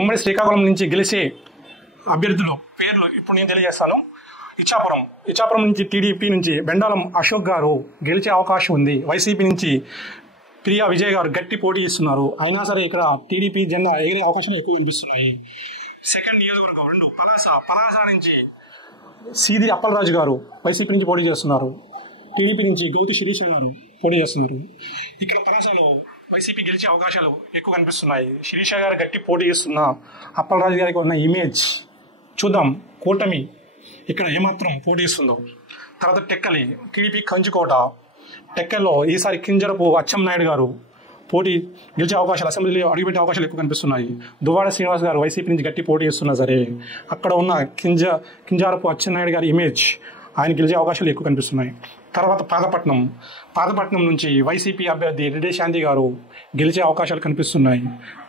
ఉమ్మడి శ్రీకాకుళం నుంచి గెలిచే అభ్యర్థుల పేర్లు ఇప్పుడు నేను తెలియజేస్తాను. ఇచ్చాపురం నుంచి టీడీపీ నుంచి బెండాలం అశోక్ గారు గెలిచే అవకాశం ఉంది. వైసీపీ నుంచి ప్రియా విజయ్ గారు గట్టి పోటీ ఇస్తున్నారు. అయినా సరే ఇక్కడ టీడీపీ జెండా ఎగిరే అవకాశం ఎక్కువ కనిపిస్తున్నాయి. సెకండ్ నియోజకవర్గం 2 పలాస నుంచి సీది అప్పలరాజు గారు వైసీపీ నుంచి పోటీ చేస్తున్నారు. టీడీపీ నుంచి గౌతి శిరీష గారు పోటీ చేస్తున్నారు. ఇక్కడ పలాసలో వైసీపీ గెలిచే అవకాశాలు ఎక్కువ కనిపిస్తున్నాయి. శిరీష గారు గట్టి పోటీ చేస్తున్న అప్పలరాజు గారికి ఉన్న ఇమేజ్ చూద్దాం. కూటమి ఇక్కడ ఏమాత్రం పోటీ ఇస్తుందో. తర్వాత టెక్కలి టీడీపీ కంచుకోట. టెక్కల్లో ఈసారి కింజరపు అచ్చెన్నాయుడు గారు పోటీ గెలిచే అవకాశాలు, అసెంబ్లీలో అడుగుపెట్టే అవకాశాలు ఎక్కువ కనిపిస్తున్నాయి. దువ్వాడ శ్రీనివాస్ గారు వైసీపీ నుంచి గట్టి పోటీ ఇస్తున్నా సరే అక్కడ ఉన్న కింజారపు అచ్చెన్నాయుడు గారి ఇమేజ్ ఆయన గెలిచే అవకాశాలు ఎక్కువ కనిపిస్తున్నాయి. తర్వాత పాతపట్నం నుంచి వైసీపీ అభ్యర్థి రెడ్డి శాంతి గారు గెలిచే అవకాశాలు కనిపిస్తున్నాయి.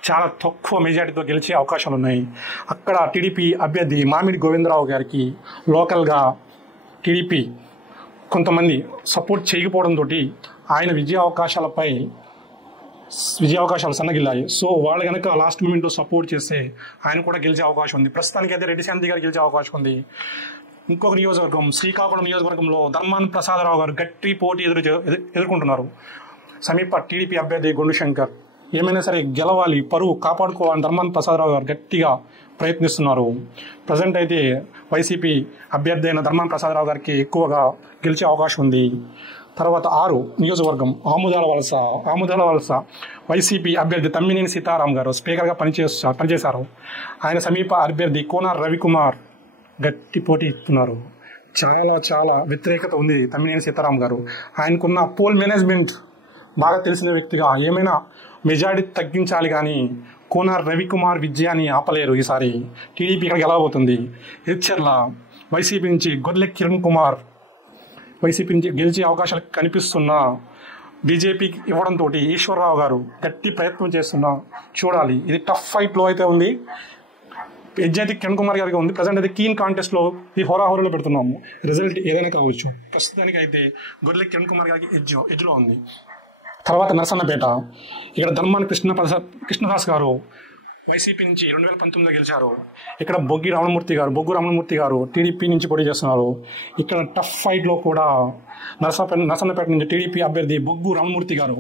చాలా తక్కువ మెజార్టీతో గెలిచే అవకాశాలు ఉన్నాయి. అక్కడ టీడీపీ అభ్యర్థి మామిడి గోవిందరావు గారికి లోకల్గా టీడీపీ కొంతమంది సపోర్ట్ చేయకపోవడంతో ఆయన విజయ అవకాశాలు సన్నగిల్లాయి. సో వాళ్ళు కనుక లాస్ట్ మూమెంట్లో సపోర్ట్ చేస్తే ఆయన కూడా గెలిచే అవకాశం ఉంది. ప్రస్తుతానికి అయితే రెడ్డి శాంతి గారు గెలిచే అవకాశం ఉంది. ఇంకొక నియోజకవర్గం శ్రీకాకుళం నియోజకవర్గంలో ధర్మాన ప్రసాదరావు గారు గట్టి పోటీ ఎదుర్కొంటున్నారు. సమీప టీడీపీ అభ్యర్థి గొండు శంకర్ ఏమైనా సరే గెలవాలి, పరువు కాపాడుకోవాలని ధర్మాన ప్రసాదరావు గారు గట్టిగా ప్రయత్నిస్తున్నారు. ప్రజెంట్ అయితే వైసీపీ అభ్యర్థి అయిన ధర్మాన ప్రసాదరావు గారికి ఎక్కువగా గెలిచే అవకాశం ఉంది. తర్వాత 6 నియోజకవర్గం ఆముదాల వలస వైసీపీ అభ్యర్థి తమ్మినేని సీతారాం గారు స్పీకర్గా పనిచేశారు. ఆయన సమీప అభ్యర్థి కోనార్ రవికుమార్ గట్టి పోటీ ఇస్తున్నారు. చాలా వ్యతిరేకత ఉంది తమ్మినేని సీతారాం గారు. ఆయనకున్న పోల్ మేనేజ్మెంట్ బాగా తెలిసిన వ్యక్తిగా ఏమైనా మెజారిటీ తగ్గించాలి కానీ కోనార్ రవికుమార్ విజయాన్ని ఆపలేరు. ఈసారి టీడీపీ ఇక్కడ గెలవబోతుంది. హెచ్చర్ల వైసీపీ నుంచి గొర్లె కిరణ్ కుమార్ వైసీపీ నుంచి గెలిచే అవకాశాలు కనిపిస్తున్న బీజేపీకి ఇవ్వడంతో ఈశ్వరరావు గారు గట్టి ప్రయత్నం చేస్తున్నా చూడాలి. ఇది టఫ్ ఫైట్లో అయితే ఉంది. ఎడ్జ్ అయితే కిరణ్ కుమార్ గారికి ఉంది. ప్రజెంట్ అయితే కీన్ కాంటెస్ట్లో ఈ హోరాహోరాలో పెడుతున్నాము. రిజల్ట్ ఏదైనా కావచ్చు. ప్రస్తుతానికి అయితే గొర్రె కిరణ్ కుమార్ గారికి ఎడ్జ్లో ఉంది. తర్వాత నరసన్నపేట ఇక్కడ ధర్మాన కృష్ణదాస్ గారు వైసీపీ నుంచి 2019లో గెలిచారు. ఇక్కడ బొగ్గు రామమూర్తి గారు టీడీపీ నుంచి పోటీ చేస్తున్నారు. ఇక్కడ టఫ్ ఫైట్లో కూడా నరసన్నపేట నుంచి టీడీపీ అభ్యర్థి బొగ్గు రామమూర్తి గారు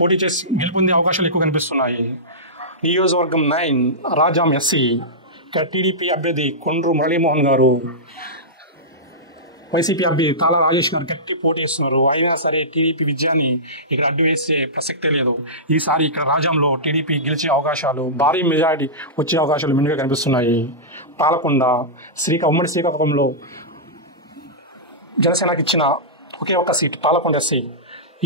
పోటీ చేసి గెలుపొందే అవకాశాలు ఎక్కువ కనిపిస్తున్నాయి. నియోజకవర్గం 9 రాజాం ఎస్సీ ఇక్కడ టీడీపీ అభ్యర్థి కొండ్రు మురళీమోహన్ గారు వైసీపీ అభ్యర్థి తాలా రాజేష్ గారు గట్టి పోటీ ఇస్తున్నారు. అయినా సరే టీడీపీ విజయాన్ని ఇక్కడ అడ్డు వేసే ప్రసక్తే లేదు. ఈసారి ఇక్కడ రాజ్యంలో టీడీపీ గెలిచే అవకాశాలు, భారీ మెజారిటీ వచ్చే అవకాశాలు మెండుగా కనిపిస్తున్నాయి. పాలకొండ ఉమ్మడి శ్రీకాకుళంలో జనసేనకి ఇచ్చిన ఒకే ఒక్క సీట్ పాలకొండ ఎస్సీ.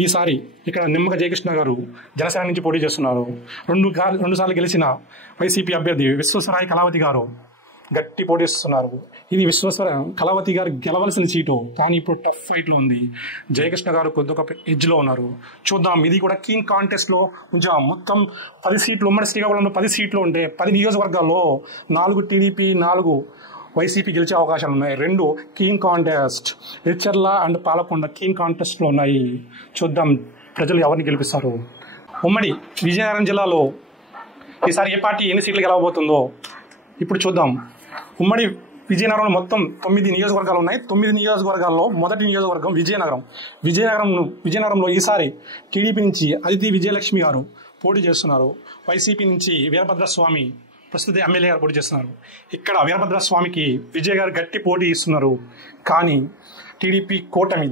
ఈసారి ఇక్కడ నిమ్మక జయకృష్ణ గారు జనసేన నుంచి పోటీ చేస్తున్నారు. 2 సార్లు గెలిచిన వైసీపీ అభ్యర్థి విశ్వేశ్వరాయ కళావతి గారు గట్టి పోటీ ఇస్తున్నారు. ఇది కళావతి గారు గెలవలసిన సీటు కానీ ఇప్పుడు టఫ్ ఫైట్లో ఉంది. జయకృష్ణ గారు కొద్దిగా ఎడ్జ్లో ఉన్నారు. చూద్దాం. ఇది కూడా కీన్ కాంటెస్ట్లో ఉంచాం. మొత్తం 10 సీట్లు ఉమ్మడి శ్రీకాకుళంలో 10 సీట్లు ఉంటే 10 నియోజకవర్గాల్లో 4 టీడీపీ 4 వైసీపీ గెలిచే అవకాశాలు ఉన్నాయి. 2 keen contest. Etcherla and Palakonda keen కాంటెస్ట్లో ఉన్నాయి. చూద్దాం ప్రజలు ఎవరిని గెలిపిస్తారు. ఉమ్మడి విజయనగరం జిల్లాలో ఈసారి ఏ పార్టీ ఎన్ని సీట్లు గెలవబోతుందో ఇప్పుడు చూద్దాం. ఉమ్మడి విజయనగరంలో మొత్తం 9 నియోజకవర్గాలు ఉన్నాయి. 9 నియోజకవర్గాల్లో మొదటి నియోజకవర్గం విజయనగరంలో ఈసారి టీడీపీ నుంచి అదితి విజయలక్ష్మి గారు పోటీ చేస్తున్నారు. వైసీపీ నుంచి వీరభద్రస్వామి ప్రస్తుత ఎమ్మెల్యే గారు పోటీ చేస్తున్నారు. ఇక్కడ వీరభద్రస్వామికి విజయ్ గారు గట్టి పోటీ ఇస్తున్నారు. కానీ టీడీపీ కూటమి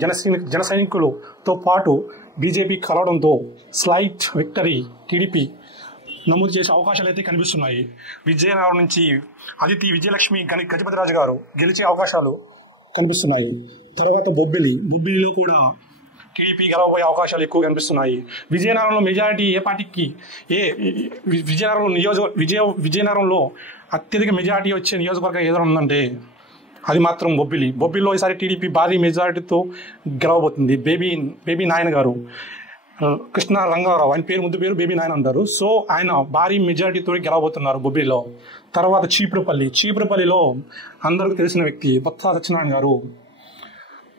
జన సైనికులతో పాటు బీజేపీ కలవడంతో స్లైట్ విక్టరీ టీడీపీ నమోదు చేసే అవకాశాలు అయితే కనిపిస్తున్నాయి. విజయనగరం నుంచి అదితి విజయలక్ష్మి గజపతిరాజు గారు గెలిచే అవకాశాలు కనిపిస్తున్నాయి. తర్వాత బొబ్బిలిలో కూడా టీడీపీ గెలవబోయే అవకాశాలు ఎక్కువ కనిపిస్తున్నాయి. విజయనగరంలో మెజారిటీ ఏ పార్టీకి విజయనగరంలో అత్యధిక మెజారిటీ వచ్చే నియోజకవర్గం ఏదైనా ఉందంటే అది మాత్రం బొబ్బిలిలో ఈసారి టీడీపీ భారీ మెజారిటీతో గెలవబోతుంది. బేబీ నాయన గారు, కృష్ణ రంగారావు, ఆయన ముద్దు పేరు బేబీ నాయన అంటారు. సో ఆయన భారీ మెజారిటీతో గెలవబోతున్నారు బొబ్బిలిలో. తర్వాత చీపురుపల్లిలో అందరికీ తెలిసిన వ్యక్తి బొత్స సత్యనారాయణ గారు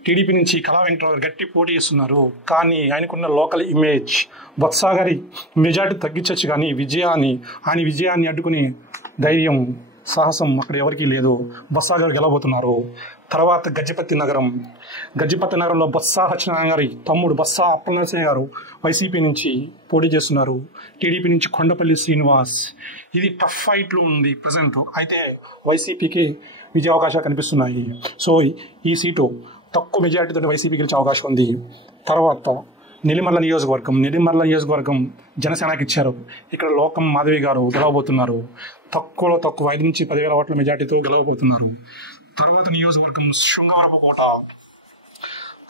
టీడీపీ నుంచి కళా వెంకటరావు గారు గట్టి పోటీ చేస్తున్నారు. కానీ ఆయనకున్న లోకల్ ఇమేజ్ బొత్స గారి మెజారిటీ తగ్గించవచ్చు కానీ విజయాన్ని అడ్డుకుని ధైర్యం సాహసం అక్కడ ఎవరికీ లేదు. బొత్స గారు గెలవబోతున్నారు. తర్వాత గజపతి నగరంలో బొత్స సత్యనారాయణ గారి తమ్ముడు బొత్స అప్పలనరసింహ గారు వైసీపీ నుంచి పోటీ చేస్తున్నారు. టీడీపీ నుంచి కొండపల్లి శ్రీనివాస్. ఇది టఫ్ ఫైట్లు ఉంది ప్రజెంట్. అయితే వైసీపీకి విజయ అవకాశాలు కనిపిస్తున్నాయి. సో ఈ సీటు తక్కువ మెజారిటీతో వైసీపీ గెలిచే అవకాశం ఉంది. తర్వాత నెల్లిమర్ల నియోజకవర్గం జనసేనకి ఇచ్చారు. ఇక్కడ లోకం మాధవి గారు గెలవబోతున్నారు. తక్కువ 5 నుంచి 10,000 ఓట్ల మెజార్టీతో గెలవబోతున్నారు. తర్వాత నియోజకవర్గం శృంగవరపుకోట.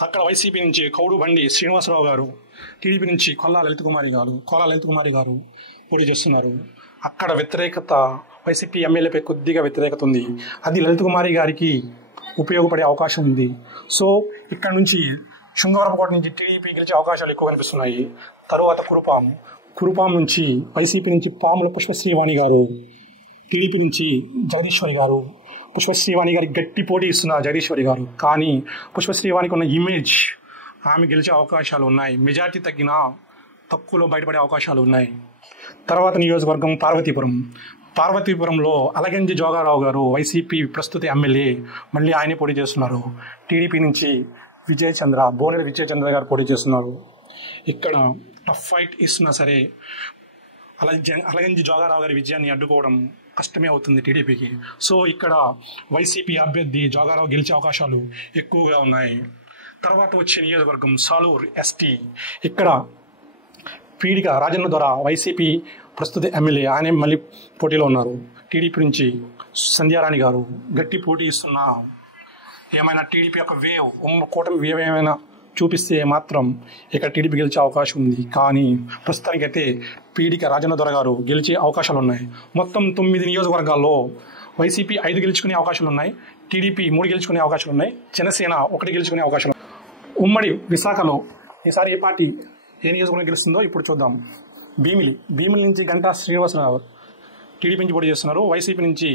అక్కడ వైసీపీ నుంచి కౌడు బండి శ్రీనివాసరావు గారు, టీడీపీ నుంచి కొల్లా లలిత కుమారి గారు పోటీ చేస్తున్నారు. అక్కడ వ్యతిరేకత, వైసీపీ ఎమ్మెల్యేపై కొద్దిగా వ్యతిరేకత ఉంది. అది లలిత కుమారి గారికి ఉపయోగపడే అవకాశం ఉంది. సో ఇక్కడ నుంచి శృంగవరపుకోట నుంచి టీడీపీ గెలిచే అవకాశాలు ఎక్కువ కనిపిస్తున్నాయి. తరువాత కురుపాం నుంచి వైసీపీ నుంచి పాముల పుష్పశ్రీవాణి గారు, టీడీపీ నుంచి జగదీశ్వరి గారు. పుష్పశ్రీవాణి గారికి గట్టి పోటీ ఇస్తున్నారు జగదీశ్వరి గారు. కానీ పుష్పశ్రీవాణికి ఉన్న ఇమేజ్, ఆమె గెలిచే అవకాశాలు ఉన్నాయి. మెజార్టీ తగ్గినా తక్కువలో బయటపడే అవకాశాలు ఉన్నాయి. తర్వాత నియోజకవర్గం పార్వతీపురంలో అలగంజి జోగారావు గారు, వైసీపీ ప్రస్తుత ఎమ్మెల్యే, మళ్ళీ ఆయనే పోటీ చేస్తున్నారు. టీడీపీ నుంచి బోనెల విజయ్ చంద్ర గారు పోటీ చేస్తున్నారు. ఇక్కడ టఫ్ ఫైట్ ఇస్తున్నా సరే అలగంజి జోగారావు గారి విజయాన్ని అడ్డుకోవడం కష్టమే అవుతుంది టీడీపీకి. సో ఇక్కడ వైసీపీ అభ్యర్థి జోగారావు గెలిచే అవకాశాలు ఎక్కువగా ఉన్నాయి. తర్వాత వచ్చే నియోజకవర్గం సాలూరు ఎస్టీ. ఇక్కడ పీడిక రాజన్న ద్వారా వైసీపీ ప్రస్తుత ఎమ్మెల్యే, ఆయనే మళ్ళీ పోటీలో ఉన్నారు. టీడీపీ నుంచి సంధ్యారాణి గారు గట్టి పోటీ ఇస్తున్న ఏమైనా టీడీపీ యొక్క కూటమి వేవ్ ఏమైనా చూపిస్తే మాత్రం ఇక్కడ టీడీపీ గెలిచే అవకాశం ఉంది. కానీ ప్రస్తుతానికైతే పీడిక రాజన్న దొర గారు గెలిచే అవకాశాలు ఉన్నాయి. మొత్తం 9 నియోజకవర్గాల్లో వైసీపీ 5 గెలుచుకునే అవకాశాలు ఉన్నాయి. టీడీపీ 3 గెలుచుకునే అవకాశాలు ఉన్నాయి. జనసేన 1 గెలుచుకునే అవకాశాలు. ఉమ్మడి విశాఖలో ఈసారి ఏ నియోజకవర్గం గెలుస్తుందో ఇప్పుడు చూద్దాం. భీమిలి నుంచి గంటా శ్రీనివాసరావు టీడీపీ నుంచి పోటీ చేస్తున్నారు. వైసీపీ నుంచి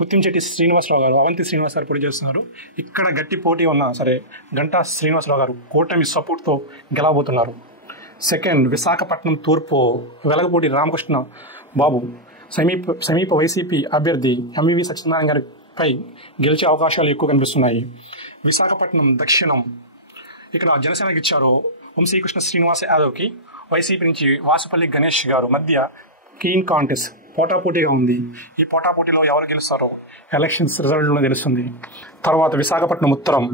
ముత్యంశెట్టి శ్రీనివాసరావు గారు, అవంతి శ్రీనివాస్ గారు పోటీ చేస్తున్నారు. ఇక్కడ గట్టి పోటీ ఉన్నా సరే గంటా శ్రీనివాసరావు గారు కూటమి సపోర్ట్తో గెలవబోతున్నారు. సెకండ్, విశాఖపట్నం తూర్పు వెలగపూడి రామకృష్ణ బాబు సమీప వైసీపీ అభ్యర్థి ఎంవివి సత్యనారాయణ గారిపై గెలిచే అవకాశాలు ఎక్కువ కనిపిస్తున్నాయి. విశాఖపట్నం దక్షిణం, ఇక్కడ జనసేనకి ఇచ్చారు వంశీకృష్ణ శ్రీనివాస యాదవ్కి. వైసీపీ నుంచి వాసుపల్లి గణేష్ గారు మధ్య కీన్ కాంటెస్ట్, పోటాపోటీగా ఉంది. ఈ పోటాపోటీలో ఎవరు గెలుస్తారో ఎలక్షన్స్ రిజల్ట్లో తెలుస్తుంది. తర్వాత విశాఖపట్నం ఉత్తరం,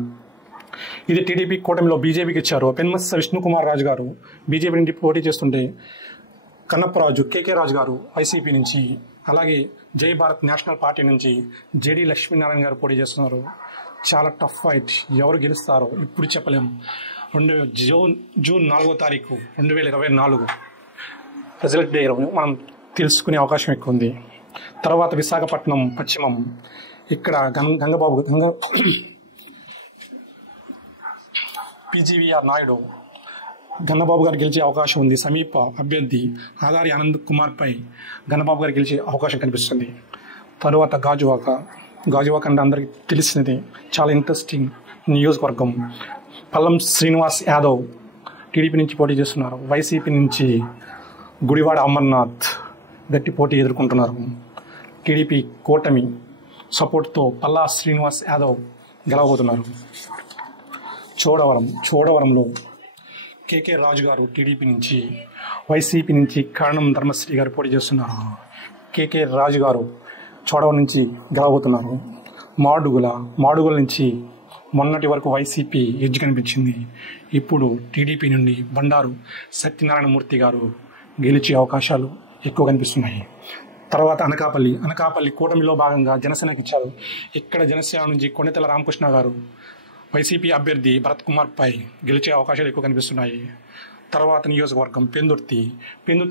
ఇది టీడీపీ కూటమిలో బీజేపీకి ఇచ్చారు. పెన్మత్స విష్ణుకుమార్ రాజు గారు బీజేపీ నుండి పోటీ చేస్తుంటే, కన్నప్పరాజు కేకే రాజు గారు వైసీపీ నుంచి, అలాగే జై భారత్ నేషనల్ పార్టీ నుంచి జేడీ లక్ష్మీనారాయణ గారు పోటీ చేస్తున్నారు. చాలా టఫ్ ఫైట్. ఎవరు గెలుస్తారో ఇప్పుడు చెప్పలేము. జూన్ 4వ తారీఖు 2024 రిజల్ట్ డే మనం తెలుసుకునే అవకాశం ఎక్కువ ఉంది. తర్వాత విశాఖపట్నం పశ్చిమం, ఇక్కడ పీజీవీఆర్ నాయుడు గన్నబాబు గారు గెలిచే అవకాశం ఉంది. సమీప అభ్యర్థి ఆదారి ఆనంద్ కుమార్పై గన్నబాబు గారు గెలిచే అవకాశం కనిపిస్తుంది. తరువాత గాజువాక అంటే అందరికీ తెలిసినది, చాలా ఇంట్రెస్టింగ్ నియోజకవర్గం. పల్లం శ్రీనివాస్ యాదవ్ టీడీపీ నుంచి పోటీ చేస్తున్నారు. వైసీపీ నుంచి గుడివాడ అమర్నాథ్ గట్టి పోటీ ఎదుర్కొంటున్నారు. టీడీపీ కూటమి సపోర్ట్తో పల్లా శ్రీనివాస్ యాదవ్ గెలవబోతున్నారు. చోడవరంలో కేకే రాజు గారు టీడీపీ నుంచి, వైసీపీ నుంచి కరణం ధర్మశ్రీ గారు పోటీ చేస్తున్నారు. కేకే రాజు గారు చోడవరం నుంచి గెలవబోతున్నారు. మాడుగుల నుంచి మొన్నటి వరకు వైసీపీ ఎడ్జ్ కనిపించింది. ఇప్పుడు టీడీపీ నుండి బండారు సత్యనారాయణ మూర్తి గారు గెలిచే అవకాశాలు ఎక్కువ కనిపిస్తున్నాయి. తర్వాత అనకాపల్లి కూటమిలో భాగంగా జనసేనకి ఇచ్చారు. ఇక్కడ జనసేన నుంచి కొణితెల రామకృష్ణ గారు వైసీపీ అభ్యర్థి భరత్ కుమార్పై గెలిచే అవకాశాలు ఎక్కువ కనిపిస్తున్నాయి. తర్వాత నియోజకవర్గం పెందుర్తి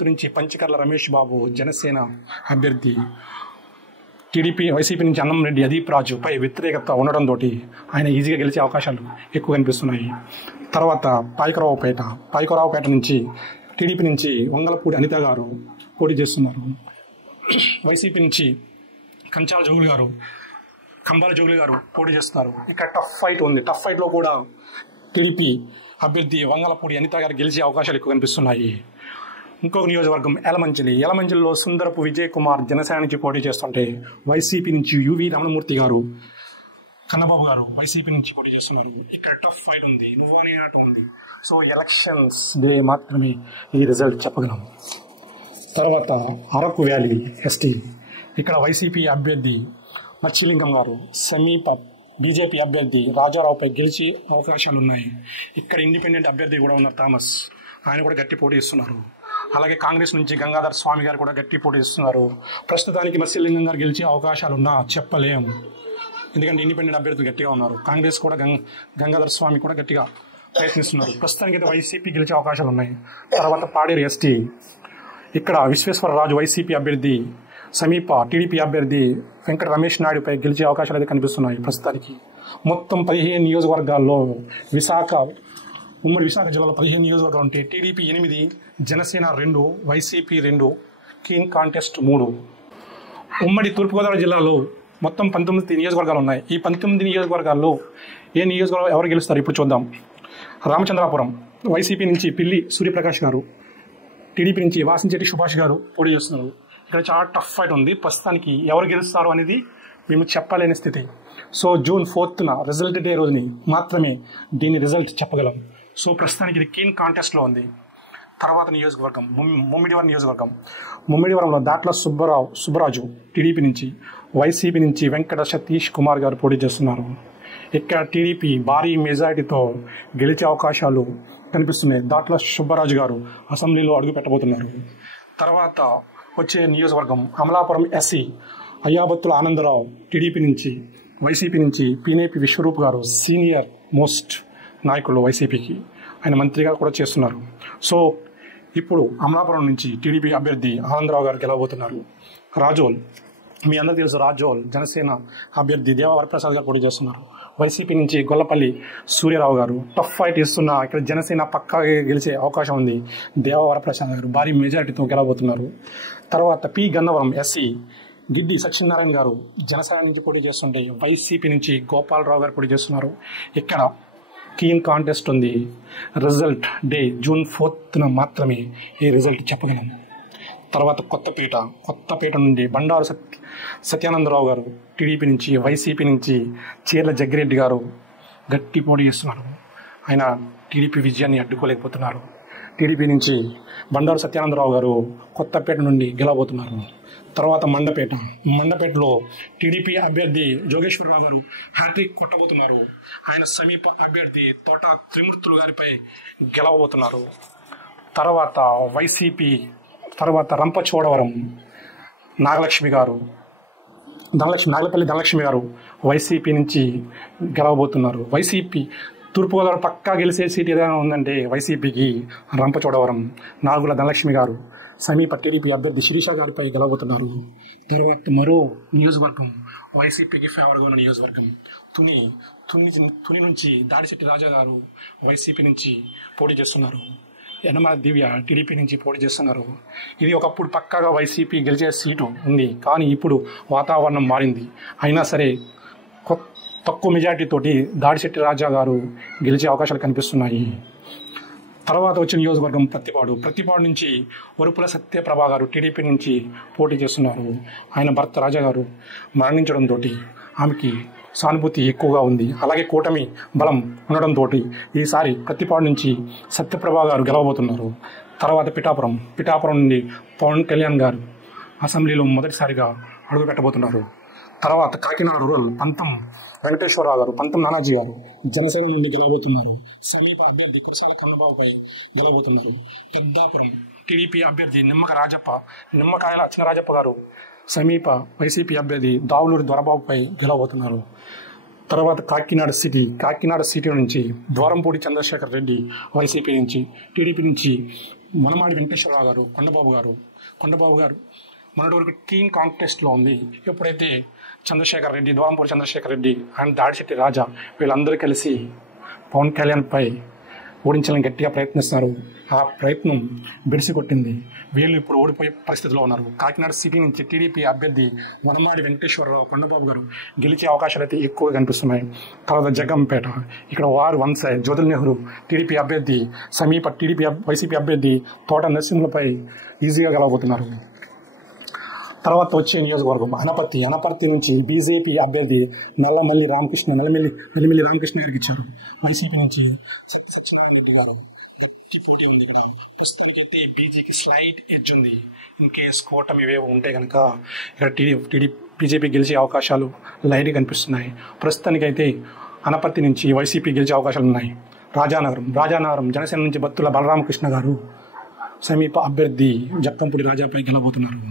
నుంచి పంచకర్ల రమేష్ బాబు జనసేన అభ్యర్థి, వైసీపీ నుంచి అన్నంరెడ్డి అదీప్ రాజుపై వ్యతిరేకత ఉండడంతో ఆయన ఈజీగా గెలిచే అవకాశాలు ఎక్కువ కనిపిస్తున్నాయి. తర్వాత పాయకరావుపేట నుంచి టీడీపీ నుంచి వంగలపూడి అనిత గారు పోటీ చేస్తున్నారు. వైసీపీ నుంచి కంబాల జోగులు గారు పోటీ చేస్తున్నారు. ఇక్కడ టఫ్ ఫైట్ ఉంది. టఫ్ ఫైట్లో కూడా టీడీపీ అభ్యర్థి వంగలపూడి అనిత గారు గెలిచే అవకాశాలు ఎక్కువ కనిపిస్తున్నాయి. ఇంకొక నియోజకవర్గం యలమంచిలిలో సుందరపు విజయ్ కుమార్ జనసేన నుంచి పోటీ చేస్తుంటే వైసీపీ నుంచి యువి రమణమూర్తి గారు కన్నబాబు గారు వైసీపీ నుంచి పోటీ చేస్తున్నారు. ఇక్కడ టఫ్ ఫైట్ ఉంది, నువ్వు అనేనట్టు ఉంది. సో ఎలక్షన్స్ డే మాత్రమే ఈ రిజల్ట్ చెప్పగలం. తర్వాత అరకు వ్యాలీ ఎస్టీ, ఇక్కడ వైసీపీ అభ్యర్థి మచ్చిలింగం గారు సమీప బీజేపీ అభ్యర్థి రాజారావుపై గెలిచే అవకాశాలు ఉన్నాయి. ఇక్కడ ఇండిపెండెంట్ అభ్యర్థి కూడా ఉన్నారు థామస్, ఆయన కూడా గట్టి పోటీ ఇస్తున్నారు. అలాగే కాంగ్రెస్ నుంచి గంగాధర్ స్వామి గారు కూడా గట్టి పోటీ ఇస్తున్నారు. ప్రస్తుతానికి మత్స్యలింగం గారు గెలిచే అవకాశాలున్నా చెప్పలేం, ఎందుకంటే ఇండిపెండెంట్ అభ్యర్థులు గట్టిగా ఉన్నారు. కాంగ్రెస్ కూడా గంగాధర్ స్వామి కూడా గట్టిగా ప్రయత్నిస్తున్నారు. ప్రస్తుతానికి అయితే వైసీపీ గెలిచే అవకాశాలు ఉన్నాయి. తర్వాత పాడేరు ఎస్టీ, ఇక్కడ విశ్వేశ్వరరాజు వైసీపీ అభ్యర్థి సమీప టీడీపీ అభ్యర్థి వెంకట రమేష్ నాయుడుపై గెలిచే అవకాశాలు అయితే కనిపిస్తున్నాయి. ప్రస్తుతానికి మొత్తం 15 నియోజకవర్గాల్లో ఉమ్మడి విశాఖ జిల్లాలో 15 నియోజకవర్గాలు ఉంటే TDP 8, Janasena 2, YCP 2, keen contest 3. ఉమ్మడి తూర్పుగోదావరి జిల్లాలో మొత్తం 19 నియోజకవర్గాలు ఉన్నాయి. ఈ 19 నియోజకవర్గాల్లో ఏ నియోజకవర్గం ఎవరు గెలుస్తారు ఇప్పుడు చూద్దాం. రామచంద్రాపురం వైసీపీ నుంచి పిల్లి సూర్యప్రకాష్ గారు, టీడీపీ నుంచి వాసించెట్టి సుభాష్ గారు పోటీ చేస్తున్నారు. ఇక్కడ చాలా టఫ్ ఫైట్ ఉంది. ప్రస్తుతానికి ఎవరు గెలుస్తారు అనేది మేము చెప్పలేని స్థితి. So June 4th result day రోజుని మాత్రమే దీని రిజల్ట్ చెప్పగలం. సో ప్రస్తుతానికి ఇది కీన్ కాంటెస్ట్లో ఉంది. తర్వాత నియోజకవర్గం ముమ్మిడివరంలో దాట్ల సుబ్బరాజు టీడీపీ నుంచి, వైసీపీ నుంచి వెంకట సతీష్ కుమార్ గారు పోటీ చేస్తున్నారు. ఇక్కడ టీడీపీ భారీ మెజారిటీతో గెలిచే అవకాశాలు కనిపిస్తున్నాయి. దాట్ల సుబ్బరాజు గారు అసెంబ్లీలో అడుగు పెట్టబోతున్నారు. తర్వాత వచ్చే నియోజకవర్గం అమలాపురం ఎస్సీ, అయ్యాబత్తుల ఆనందరావు టీడీపీ నుంచి, వైసీపీ నుంచి పినేపి విశ్వరూప్ గారు సీనియర్ మోస్ట్ నాయకులు వైసీపీకి, ఆయన మంత్రిగా కూడా చేస్తున్నారు. సో ఇప్పుడు అమలాపురం నుంచి టీడీపీ అభ్యర్థి ఆనందరావు గారు గెలవబోతున్నారు. రాజోల్, మీ అందరికీ తెలుసు, రాజోల్ జనసేన అభ్యర్థి దేవ వరప్రసాద్ గారు పోటీ చేస్తున్నారు. వైసీపీ నుంచి గొల్లపల్లి సూర్యరావు గారు టఫ్ ఫైట్ ఇస్తున్న ఇక్కడ జనసేన పక్కాగా గెలిచే అవకాశం ఉంది. దేవ వరప్రసాద్ గారు భారీ మెజారిటీతో గెలవబోతున్నారు. తర్వాత పి గన్నవరం ఎస్సీ గిడ్డి సత్యనారాయణ గారు జనసేన నుంచి పోటీ చేస్తుంటే వైసీపీ నుంచి గోపాలరావు గారు పోటీ చేస్తున్నారు. ఇక్కడ కీన్ కాంటెస్ట్ ఉంది. రిజల్ట్ డే June 4th మాత్రమే ఈ రిజల్ట్ చెప్పగలం. తర్వాత కొత్తపేట నుండి బండారు సత్యానందరావు గారు టీడీపీ నుంచి, వైసీపీ నుంచి చీర్ల జగ్గిరెడ్డి గారు గట్టి పోటీ చేస్తున్నారు. ఆయన టీడీపీ విజయాన్ని అడ్డుకోలేకపోతున్నారు. టీడీపీ నుంచి బండారు సత్యానందరావు గారు కొత్తపేట నుండి గెలవబోతున్నారు. తర్వాత మండపేటలో టీడీపీ అభ్యర్థి జోగేశ్వరరావు గారు హ్యాట్రిక్ కొట్టబోతున్నారు. ఆయన సమీప అభ్యర్థి తోట త్రిమూర్తులు గారిపై గెలవబోతున్నారు. తర్వాత వైసీపీ రంపచోడవరం నాగలపల్లి ధనలక్ష్మి గారు వైసీపీ నుంచి గెలవబోతున్నారు. వైసీపీ తూర్పుగోదావరి పక్కా గెలిచే సీట్ ఏదైనా ఉందంటే వైసీపీకి రంపచోడవరం. నాగుల ధనలక్ష్మి గారు సమీప టీడీపీ అభ్యర్థి శిరీష గారిపై గెలవబోతున్నారు. తర్వాత మరో నియోజకవర్గం వైసీపీకి ఫేవర్గా ఉన్న నియోజకవర్గం తుని నుంచి దాడిశెట్టి రాజా గారు వైసీపీ నుంచి పోటీ చేస్తున్నారు. యనమల దివ్య టీడీపీ నుంచి పోటీ చేస్తున్నారు. ఇది ఒకప్పుడు పక్కాగా వైసీపీ గెలిచే సీటు ఉంది, కానీ ఇప్పుడు వాతావరణం మారింది. అయినా సరే తక్కువ మెజార్టీతోటి దాడిశెట్టి రాజా గారు గెలిచే అవకాశాలు కనిపిస్తున్నాయి. తర్వాత వచ్చిన నియోజకవర్గం ప్రతిపాడు నుంచి వరుపుల సత్యప్రభ గారు టీడీపీ నుంచి పోటీ చేస్తున్నారు. ఆయన భర్త రాజా గారు మరణించడంతో ఆమెకి సానుభూతి ఎక్కువగా ఉంది. అలాగే కూటమి బలం ఉండడంతో ఈసారి ప్రతిపాడు నుంచి సత్యప్రభ గారు గెలవబోతున్నారు. తర్వాత పిఠాపురం నుండి పవన్ కళ్యాణ్ గారు అసెంబ్లీలో మొదటిసారిగా అడుగు పెట్టబోతున్నారు. తర్వాత కాకినాడ రూరల్ పంతం వెంకటేశ్వరరావు గారు, పంతం నానాజీ గారు జనసేన నుండి గెలవబోతున్నారు. సమీప అభ్యర్థి కురసాల కన్నబాబుపై గెలవబోతున్నారు. పెద్దాపురం టీడీపీ అభ్యర్థి నిమ్మకాయల చినరాజప్ప గారు సమీప వైసీపీ అభ్యర్థి దావులూరి దొరబాబుపై గెలవబోతున్నారు. తర్వాత కాకినాడ సిటీ నుంచి ద్వారంపూడి చంద్రశేఖర్ రెడ్డి వైసీపీ నుంచి, టీడీపీ నుంచి మనమాడి వెంకటేశ్వరరావు గారు, కొండబాబు గారు మొన్నటి వరకు కీన్ కాంటెస్ట్లో ఉంది. ఎప్పుడైతే ద్వారంపూడి చంద్రశేఖర్ రెడ్డి అండ్ దాడిశెట్టి రాజా వీళ్ళందరూ కలిసి పవన్ కళ్యాణ్పై ఓడించాలని గట్టిగా ప్రయత్నిస్తున్నారు. ఆ ప్రయత్నం బెడిసి కొట్టింది. వీళ్ళు ఇప్పుడు ఓడిపోయే పరిస్థితిలో ఉన్నారు. కాకినాడ సిటీ నుంచి టీడీపీ అభ్యర్థి వనమాడి వెంకటేశ్వరరావు కొండబాబు గారు గెలిచే అవకాశాలు అయితే ఎక్కువగా కనిపిస్తున్నాయి. తర్వాత జగ్గంపేట, ఇక్కడ వారు one side Jyothula Nehru TDP అభ్యర్థి సమీప వైసీపీ అభ్యర్థి తోట నరసింహులపై ఈజీగా గెలవబోతున్నారు. తర్వాత వచ్చే నియోజకవర్గం అనపర్తి నుంచి బీజేపీ అభ్యర్థి నల్లమిల్లి రామకృష్ణ గారికి ఇచ్చారు. వైసీపీ నుంచి సత్యనారాయణ రెడ్డి గారు గట్టి పోటీ ఉంది. ఇక్కడ ప్రస్తుతానికైతే బీజేపీ స్లైట్ ఎడ్జ్ ఉంది. ఇన్ కేస్ కూటమి ఇవేవో ఉంటే కనుక ఇక్కడ బీజేపీ గెలిచే అవకాశాలు లైట్గా కనిపిస్తున్నాయి. ప్రస్తుతానికైతే అనపర్తి నుంచి వైసీపీ గెలిచే అవకాశాలు ఉన్నాయి. రాజానగరం జనసేన నుంచి బత్తుల బలరామకృష్ణ గారు సమీప అభ్యర్థి జక్కంపూడి రాజాపై గెలవబోతున్నారు.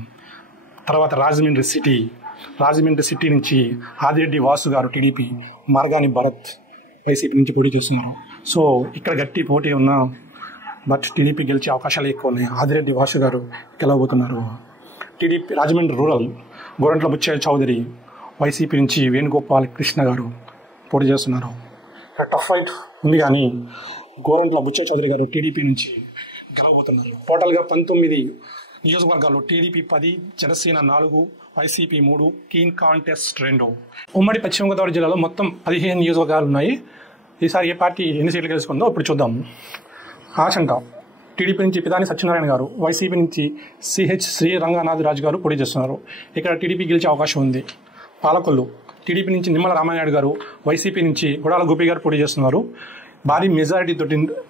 తర్వాత రాజమండ్రి సిటీ నుంచి ఆదిరెడ్డి వాసు గారు టీడీపీ, మార్గాని భరత్ వైసీపీ నుంచి పోటీ చేస్తున్నారు. సో ఇక్కడ గట్టి పోటీ ఉన్నా బట్ టీడీపీ గెలిచే అవకాశాలు ఎక్కువ ఉన్నాయి. ఆదిరెడ్డి వాసు గారు గెలవబోతున్నారు. TDP Rajahmundry rural Gorantla Butchaiah Chowdary YCP నుంచి వేణుగోపాల్ కృష్ణ గారు పోటీ చేస్తున్నారు. ఇక్కడ టఫ్ ఫైట్ ఉంది కానీ గోరంట్ల బుచ్చయ్య చౌదరి గారు టీడీపీ నుంచి గెలవబోతున్నారు. టోటల్గా 19 నియోజకవర్గాల్లో TDP 10, Janasena 4, YCP 3, keen contest 2. ఉమ్మడి పశ్చిమ గోదావరి జిల్లాలో మొత్తం 15 నియోజకవర్గాలు ఉన్నాయి. ఈసారి ఏ పార్టీ ఎన్ని సీట్లు గెలుచుకుందో ఇప్పుడు చూద్దాం. ఆచంట టీడీపీ నుంచి పితాని సత్యనారాయణ గారు, వైసీపీ నుంచి సిహెచ్ శ్రీరంగనాథరాజు గారు పోటీ చేస్తున్నారు. ఇక్కడ టీడీపీ గెలిచే అవకాశం ఉంది. పాలకొల్లు టీడీపీ నుంచి నిమ్మల రామానాయుడు గారు, వైసీపీ నుంచి గుడాల గోపి గారు పోటీ చేస్తున్నారు. భారీ మెజారిటీతో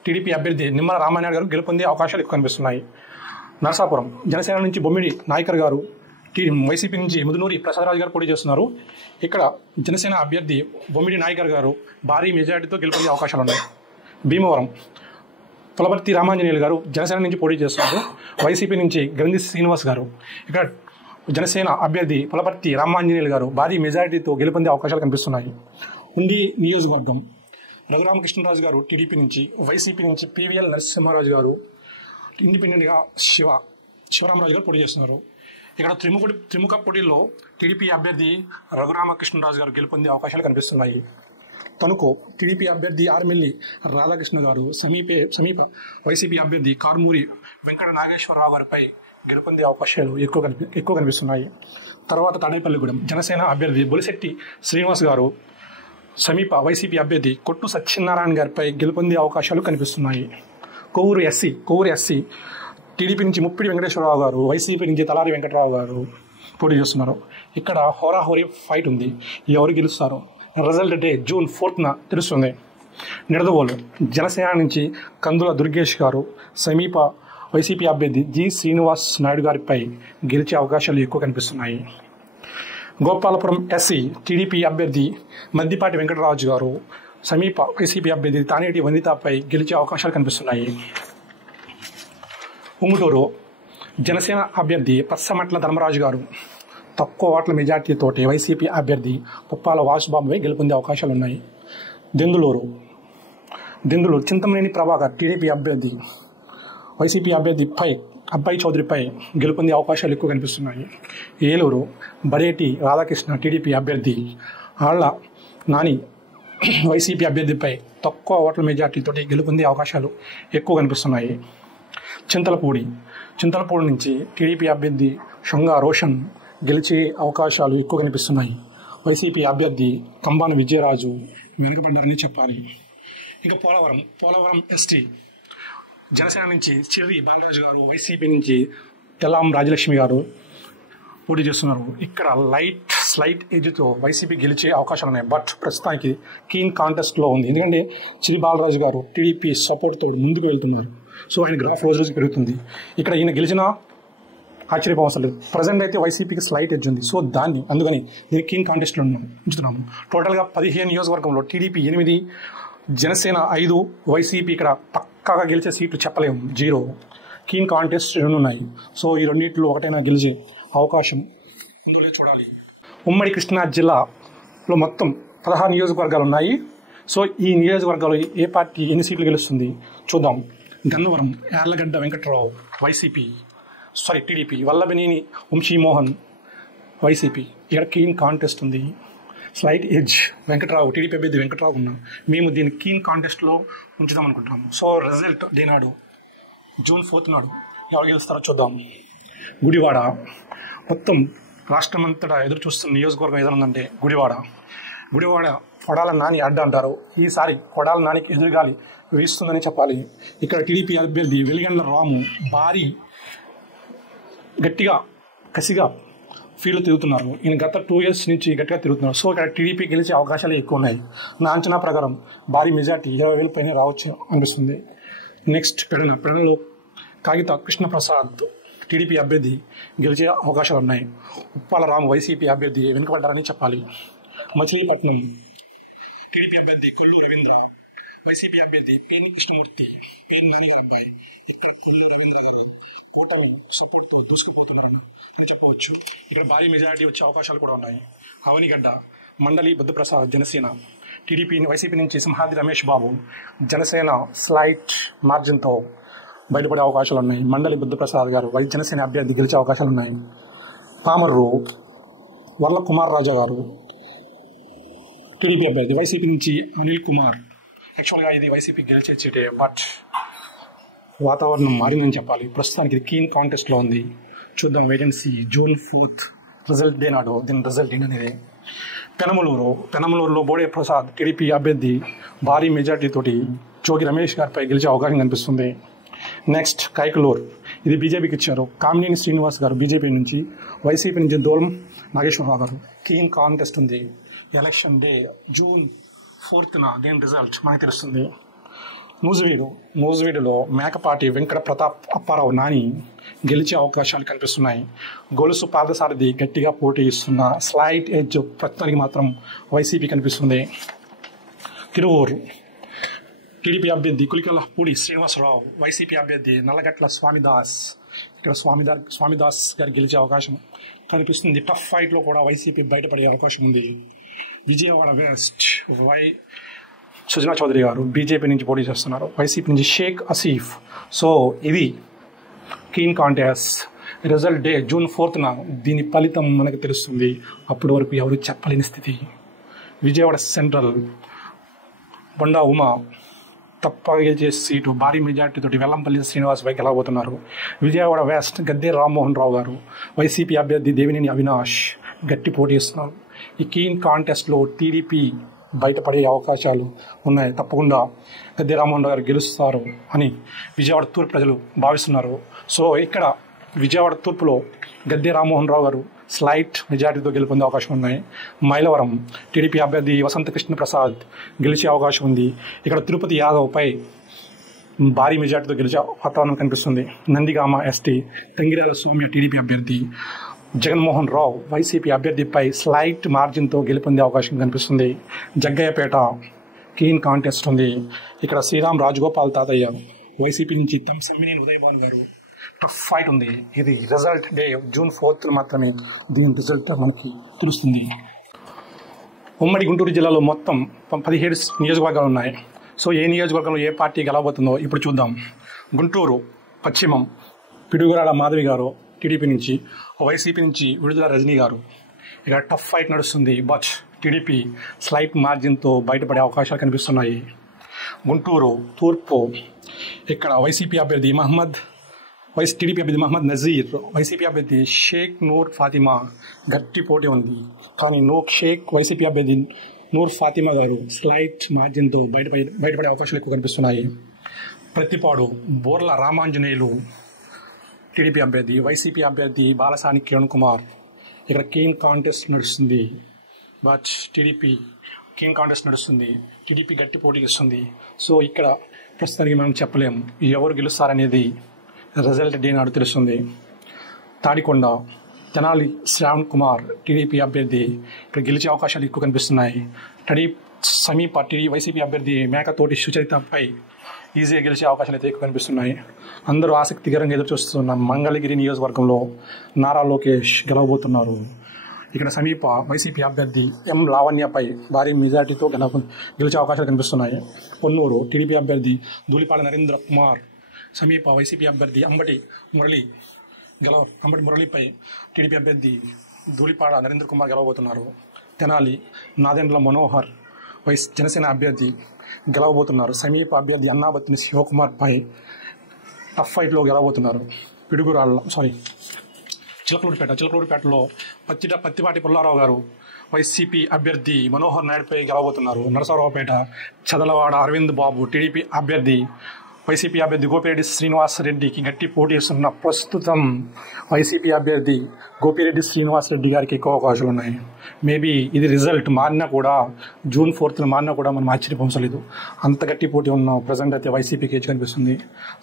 టీడీపీ అభ్యర్థి నిమ్మల రామానాయుడు గారు గెలుపొందే అవకాశాలు ఎక్కువ కనిపిస్తున్నాయి. నరసాపురం జనసేన నుంచి బొమ్మిడి నాయకర్ గారు, వైసీపీ నుంచి ముదునూరి ప్రసాదరాజు గారు పోటీ చేస్తున్నారు. ఇక్కడ జనసేన అభ్యర్థి బొమ్మిడి నాయకర్ గారు భారీ మెజారిటీతో గెలుపొందే అవకాశాలు ఉన్నాయి. భీమవరం పులపర్తి రామాంజనేయులు గారు జనసేన నుంచి పోటీ చేస్తున్నారు. వైసీపీ నుంచి గ్రంథి శ్రీనివాస్ గారు, ఇక్కడ జనసేన అభ్యర్థి పులపర్తి రామాంజనేయులు గారు భారీ మెజారిటీతో గెలుపొందే అవకాశాలు కనిపిస్తున్నాయి. ఉండి నియోజకవర్గం రఘురామకృష్ణరాజు గారు టీడీపీ నుంచి, వైసీపీ నుంచి పివిఎల్ నరసింహారాజు గారు, ఇండిపెండెంట్గా శివరామరాజు గారు పోటీ చేస్తున్నారు. ఇక్కడ త్రిముఖ పోటీల్లో టీడీపీ అభ్యర్థి రఘురామకృష్ణరాజు గారు గెలుపొందే అవకాశాలు కనిపిస్తున్నాయి. తణుకు టీడీపీ అభ్యర్థి ఆర్మిల్లి రాధాకృష్ణ గారు, సమీప వైసీపీ అభ్యర్థి కారుమూరి వెంకట నాగేశ్వరరావు గారిపై గెలుపొందే అవకాశాలు ఎక్కువ కనిపిస్తున్నాయి. తర్వాత తాడేపల్లిగూడెం జనసేన అభ్యర్థి బొలిశెట్టి శ్రీనివాస్ గారు, సమీప వైసీపీ అభ్యర్థి కొట్టు సత్యనారాయణ గారిపై గెలుపొందే అవకాశాలు కనిపిస్తున్నాయి. కొవ్వూరు ఎస్సీ టీడీపీ నుంచి ముప్పిడి వెంకటేశ్వరరావు గారు, వైసీపీ నుంచి తలారి వెంకటరావు గారు పోటీ చేస్తున్నారు. ఇక్కడ హోరాహోరీ ఫైట్ ఉంది. ఎవరు గెలుస్తారు రిజల్ట్ డే June 4th తెలుస్తుంది. నిడదవోలు జనసేన నుంచి కందుల దుర్గేష్ గారు, సమీప వైసీపీ అభ్యర్థి జి శ్రీనివాస్ నాయుడు గారిపై గెలిచే అవకాశాలు ఎక్కువ కనిపిస్తున్నాయి. గోపాలపురం ఎస్సీ టీడీపీ అభ్యర్థి మద్దిపాటి వెంకటరాజు గారు, సమీప వైసీపీ అభ్యర్థి తానేటి వనితపై గెలిచే అవకాశాలు కనిపిస్తున్నాయి. ఉంగుటూరు జనసేన అభ్యర్థి పచ్చమట్ల ధర్మరాజు గారు తక్కువ ఓట్ల మెజార్టీతోటి వైసీపీ అభ్యర్థి పుప్పాల వాసుబాబుపై గెలుపొందే అవకాశాలు ఉన్నాయి. దెందులూరు చింతమనేని ప్రభాకర్ టీడీపీ అభ్యర్థి వైసీపీ అభ్యర్థి అబ్బాయి చౌదరిపై గెలుపొందే అవకాశాలు ఎక్కువ కనిపిస్తున్నాయి. ఏలూరు బడేటి రాధాకృష్ణ టీడీపీ అభ్యర్థి ఆళ్ల నాని వైసీపీ అభ్యర్థిపై తక్కువ ఓట్ల మెజార్టీతో గెలుపొందే అవకాశాలు ఎక్కువ కనిపిస్తున్నాయి. చింతలపూడి నుంచి టీడీపీ అభ్యర్థి షంగా రోషన్ గెలిచే అవకాశాలు ఎక్కువ కనిపిస్తున్నాయి. వైసీపీ అభ్యర్థి కంబాన విజయరాజు వెనుకబడ్డారని చెప్పాలి. ఇక పోలవరం ఎస్టీ జనసేన నుంచి చిర్రి బాలరాజు గారు, వైసీపీ నుంచి తెల్లాం రాజలక్ష్మి గారు పోటీ చేస్తున్నారు. ఇక్కడ స్లైట్ ఏజ్తో వైసీపీ గెలిచే అవకాశాలు ఉన్నాయి. బట్ ప్రస్తుతానికి కీన్ కాంటెస్ట్లో ఉంది. ఎందుకంటే చిరి బాలరాజు గారు టీడీపీ సపోర్ట్తో ముందుకు వెళ్తున్నారు. సో ఆయన గ్రాఫ్ రోజు పెరుగుతుంది. ఇక్కడ ఈయన గెలిచినా ఆశ్చర్యపోవసం లేదు. ప్రజెంట్ అయితే వైసీపీకి స్లైట్ ఎడ్జ్ ఉంది. సో అందుకని దీన్ని కీన్ కాంటెస్ట్లో ఉంచుతున్నాము. టోటల్గా 15 నియోజకవర్గంలో టీడీపీ 8, జనసేన 5, వైసీపీ ఇక్కడ పక్కాగా గెలిచే సీట్లు చెప్పలేము, 0. కీన్ కాంటెస్ట్ 2 ఉన్నాయి. సో ఈ రెండింటిలో ఒకటైనా గెలిచే అవకాశం ఉందో లేదో చూడాలి. ఉమ్మడి కృష్ణా జిల్లాలో మొత్తం 16 నియోజకవర్గాలు ఉన్నాయి. సో ఈ నియోజకవర్గాలు ఏ పార్టీ ఎన్ని సీట్లు గెలుస్తుంది చూద్దాం. Gannavaram Yarlagadda Venkatrao TDP, Vallabhaneni Vamsi Mohan YCP. ఇక్కడ కీన్ కాంటెస్ట్ ఉంది. స్లైట్ ఎడ్జ్ వెంకట్రావు, టీడీపీ అభ్యర్థి వెంకట్రావు ఉన్నా మేము దీన్ని కీన్ కాంటెస్ట్లో ఉంచుదాం అనుకుంటున్నాము. సో రిజల్ట్ డే నాడు జూన్ 4 నాడు ఎవరు గెలుస్తారో చూద్దాం. గుడివాడ మొత్తం రాష్ట్రం అంతటా ఎదురు చూస్తున్న నియోజకవర్గం ఏదైనా ఉందంటే గుడివాడ. కొడాల నాని అడ్డ అంటారు. ఈసారి కొడాల నానికి ఎదురుగాలి వీస్తుందని చెప్పాలి. ఇక్కడ టీడీపీ అభ్యర్థి వెలిగండ్ల రాము భారీ గట్టిగా కసిగా ఫీల్డ్ తిరుగుతున్నారు. ఈయన గత 2 years నుంచి గట్టిగా తిరుగుతున్నారు. సో ఇక్కడ టీడీపీ గెలిచే అవకాశాలు ఎక్కువ ఉన్నాయి. నా అంచనా ప్రకారం భారీ మెజార్టీ 20,000 పైన రావచ్చు అనిపిస్తుంది. నెక్స్ట్ పెడనలో కాగిత కృష్ణప్రసాద్ టీడీపీ అభ్యర్థి గెలిచే అవకాశాలు ఉన్నాయి. ఉప్పాల రాము వైసీపీ అభ్యర్థి వెనుకబడ్డారని చెప్పాలి. మచిలీపట్నం టీడీపీ అభ్యర్థి కొల్లు రవీంద్ర, వైసీపీ అభ్యర్థి పేర్ని కృష్ణమూర్తి, పేరు నాని గారి అబ్బాయి. ఇక్కడ కొల్లు రవీంద్ర గారు కూటమి సపోర్ట్తో దూసుకుపోతున్నారు అని చెప్పవచ్చు. ఇక్కడ భారీ మెజారిటీ వచ్చే అవకాశాలు కూడా ఉన్నాయి. అవనిగడ్డ మండలి బుద్ధప్రసాద్ జనసేన, టీడీపీ వైసీపీ నుంచి సింహాద్రి రమేష్ బాబు జనసేన స్లైట్ మార్జిన్తో బయటపడే అవకాశాలు ఉన్నాయి. మండలి బుద్ధప్రసాద్ గారు జనసేన అభ్యర్థి గెలిచే అవకాశాలు ఉన్నాయి. పామర్రు వర్ల కుమార్ రాజా గారు టీడీపీ అభ్యర్థి, వైసీపీ నుంచి అనిల్ కుమార్. యాక్చువల్గా ఇది వైసీపీ గెలిచే చీటే, బట్ వాతావరణం మారిందని చెప్పాలి. ప్రస్తుతానికి ఇది కీన్ కాంటెస్ట్లో ఉంది. చూద్దాం, wait and see. June 4 result day నాడు దీని రిజల్ట్ ఏంటనేది. పెనమలూరులో బోడే ప్రసాద్ టీడీపీ అభ్యర్థి భారీ మెజార్టీతోటి జోగి రమేష్ గారిపై గెలిచే అవకాశం కనిపిస్తుంది. నెక్స్ట్ కైకలూరు, ఇది బీజేపీకి ఇచ్చారు. కామినేని శ్రీనివాస్ గారు బీజేపీ నుంచి, వైసీపీ నుంచి దూరం నాగేశ్వరరావు గారు. కీన్ కాంటెస్ట్ ఉంది. ఎలక్షన్ డే జూన్ 4న దీని రిజల్ట్ మనకు తెలుస్తుంది. నూజివీడులో మేకపాటి వెంకట ప్రతాప్ అప్పారావు నాని గెలిచే అవకాశాలు కనిపిస్తున్నాయి. గొలుసు పాదసారథి గట్టిగా పోటీ ఇస్తున్న స్లైట్ ఎడ్జ్ ప్రస్తుతానికి మాత్రం వైసీపీ కనిపిస్తుంది. తిరువూరు టీడీపీ అభ్యర్థి కులికలపూడి శ్రీనివాసరావు, వైసీపీ అభ్యర్థి నల్లగట్ల స్వామిదాస్. ఇక్కడ స్వామిదాస్ గారు గెలిచే అవకాశం కనిపిస్తుంది. టఫ్ ఫైట్లో కూడా వైసీపీ బయటపడే అవకాశం ఉంది. విజయవాడ వెస్ట్ సుజనా చౌదరి గారు బీజేపీ నుంచి పోటీ చేస్తున్నారు. వైసీపీ నుంచి షేక్ అసీఫ్. సో ఇది keen contest. Result day June 4న దీని ఫలితం మనకు తెలుస్తుంది. అప్పటి వరకు ఎవరు చెప్పలేని స్థితి. విజయవాడ సెంట్రల్ బొండా ఉమా తప్ప గెలిచే సీటు భారీ మెజార్టీతోటి వెల్లంపల్లి శ్రీనివాస్ పై గెలవబోతున్నారు. విజయవాడ వెస్ట్ గద్దె రామ్మోహన్ రావు గారు, వైసీపీ అభ్యర్థి దేవినేని అవినాష్ గట్టి పోటీ ఇస్తున్నారు. ఈ కీన్ కాంటెస్ట్లో టీడీపీ బయటపడే అవకాశాలు ఉన్నాయి. తప్పకుండా గద్దె రామ్మోహన్ రావు గారు గెలుస్తారు అని విజయవాడ తూర్పు ప్రజలు భావిస్తున్నారు. సో ఇక్కడ విజయవాడ తూర్పులో గద్దె రామ్మోహన్ రావు గారు స్లైట్ మెజార్టీతో గెలుపొందే అవకాశం ఉన్నాయి. మైలవరం టీడీపీ అభ్యర్థి వసంత కృష్ణ ప్రసాద్ గెలిచే అవకాశం ఉంది. ఇక్కడ తిరుపతి యాదవ్పై భారీ మెజార్టీతో గెలిచే వాతావరణం కనిపిస్తుంది. నందిగామ ఎస్టీ తంగిరాల సౌమ్య టీడీపీ అభ్యర్థి, జగన్మోహన్ రావు వైసీపీ అభ్యర్థిపై స్లైట్ మార్జిన్తో గెలుపొందే అవకాశం కనిపిస్తుంది. జగ్గయ్యపేట కీన్ కాంటెస్ట్ ఉంది. ఇక్కడ శ్రీరామ్ రాజగోపాల్ తాతయ్య, వైసీపీ నుంచి తమ్మినేని ఉదయభాను గారు. టఫ్ ఫైట్ ఉంది. ఇది రిజల్ట్ డే జూన్ 4న మాత్రమే దీని రిజల్ట్ మనకి తెలుస్తుంది. ఉమ్మడి గుంటూరు జిల్లాలో మొత్తం 17 నియోజకవర్గాలు ఉన్నాయి. సో ఏ నియోజకవర్గంలో ఏ పార్టీ గెలవబోతుందో ఇప్పుడు చూద్దాం. గుంటూరు పశ్చిమం పిడుగురాల మాధవి గారు టీడీపీ నుంచి, వైసీపీ నుంచి విడుదల రజనీ గారు. ఇక్కడ టఫ్ ఫైట్ నడుస్తుంది. బట్ టీడీపీ స్లైట్ మార్జిన్తో బయటపడే అవకాశాలు కనిపిస్తున్నాయి. గుంటూరు తూర్పు ఇక్కడ వైసీపీ అభ్యర్థి టీడీపీ అభ్యర్థి మహమ్మద్ నజీర్, వైసీపీ అభ్యర్థి షేక్ నూర్ ఫాతిమా గట్టి పోటీ ఉంది. కానీ వైసీపీ అభ్యర్థి నూర్ ఫాతిమా గారు స్లైట్ మార్జిన్తో బయటపడే అవకాశాలు ఎక్కువ కనిపిస్తున్నాయి. ప్రతిపాడు బోర్ల రామాంజనేయులు టీడీపీ అభ్యర్థి, వైసీపీ అభ్యర్థి బాలసాని కిరణ్ కుమార్. ఇక్కడ కీన్ కాంటెస్ట్ నడుస్తుంది. బట్ టీడీపీ గట్టి పోటీ ఇస్తుంది. సో ఇక్కడ ప్రస్తుతానికి మనం చెప్పలేము ఎవరు గెలుస్తారనేది రిజల్ట్ డే నాడు తెలుస్తుంది. తాడికొండ తెనాలి శ్రావణ్ కుమార్ టీడీపీ అభ్యర్థి, ఇక్కడ గెలిచే అవకాశాలు ఎక్కువ కనిపిస్తున్నాయి. సమీప వైసీపీ అభ్యర్థి మేకతోటి సుచరితపై ఈజీగా గెలిచే అవకాశాలు అయితే ఎక్కువ కనిపిస్తున్నాయి. అందరూ ఆసక్తికరంగా ఎదురు చూస్తున్న మంగళగిరి నియోజకవర్గంలో నారా లోకేష్ గెలవబోతున్నారు. ఇక్కడ సమీప వైసీపీ అభ్యర్థి ఎం లావణ్యపై భారీ మెజార్టీతో గెలిచే అవకాశాలు కనిపిస్తున్నాయి. పొన్నూరు టీడీపీ అభ్యర్థి ధూళిపాల నరేంద్ర కుమార్, సమీప వైసీపీ అభ్యర్థి అంబటి మురళిపై టీడీపీ అభ్యర్థి ధూళిపాడ నరేంద్ర కుమార్ గెలవబోతున్నారు. తెనాలి నాదెండ్ల మనోహర్ జనసేన అభ్యర్థి గెలవబోతున్నారు. సమీప అభ్యర్థి అన్నాబత్తిని శివకుమార్పై టఫ్ ఫైట్లో గెలవబోతున్నారు. చిలకలూరిపేటలో పత్తిపాటి పుల్లారావు గారు వైసీపీ అభ్యర్థి మనోహర్ నాయుడుపై గెలవబోతున్నారు. నరసరావుపేట చదలవాడ అరవింద్ బాబు టీడీపీ అభ్యర్థి వైసీపీ అభ్యర్థి గోపిరెడ్డి శ్రీనివాస్ రెడ్డికి గట్టి పోటీ ఇస్తున్న ప్రస్తుతం వైసీపీ అభ్యర్థి గోపిరెడ్డి శ్రీనివాస్ రెడ్డి గారికి ఎక్కువ అవకాశాలు ఉన్నాయి. మేబీ ఇది రిజల్ట్ మారినా కూడా జూన్ 4th మారినా కూడా మనం ఆశ్చర్యపోలేదు. అంత గట్టి పోటీ ఉన్న ప్రజెంట్ అయితే వైసీపీకి ఎడ్జ్ కనిపిస్తుంది.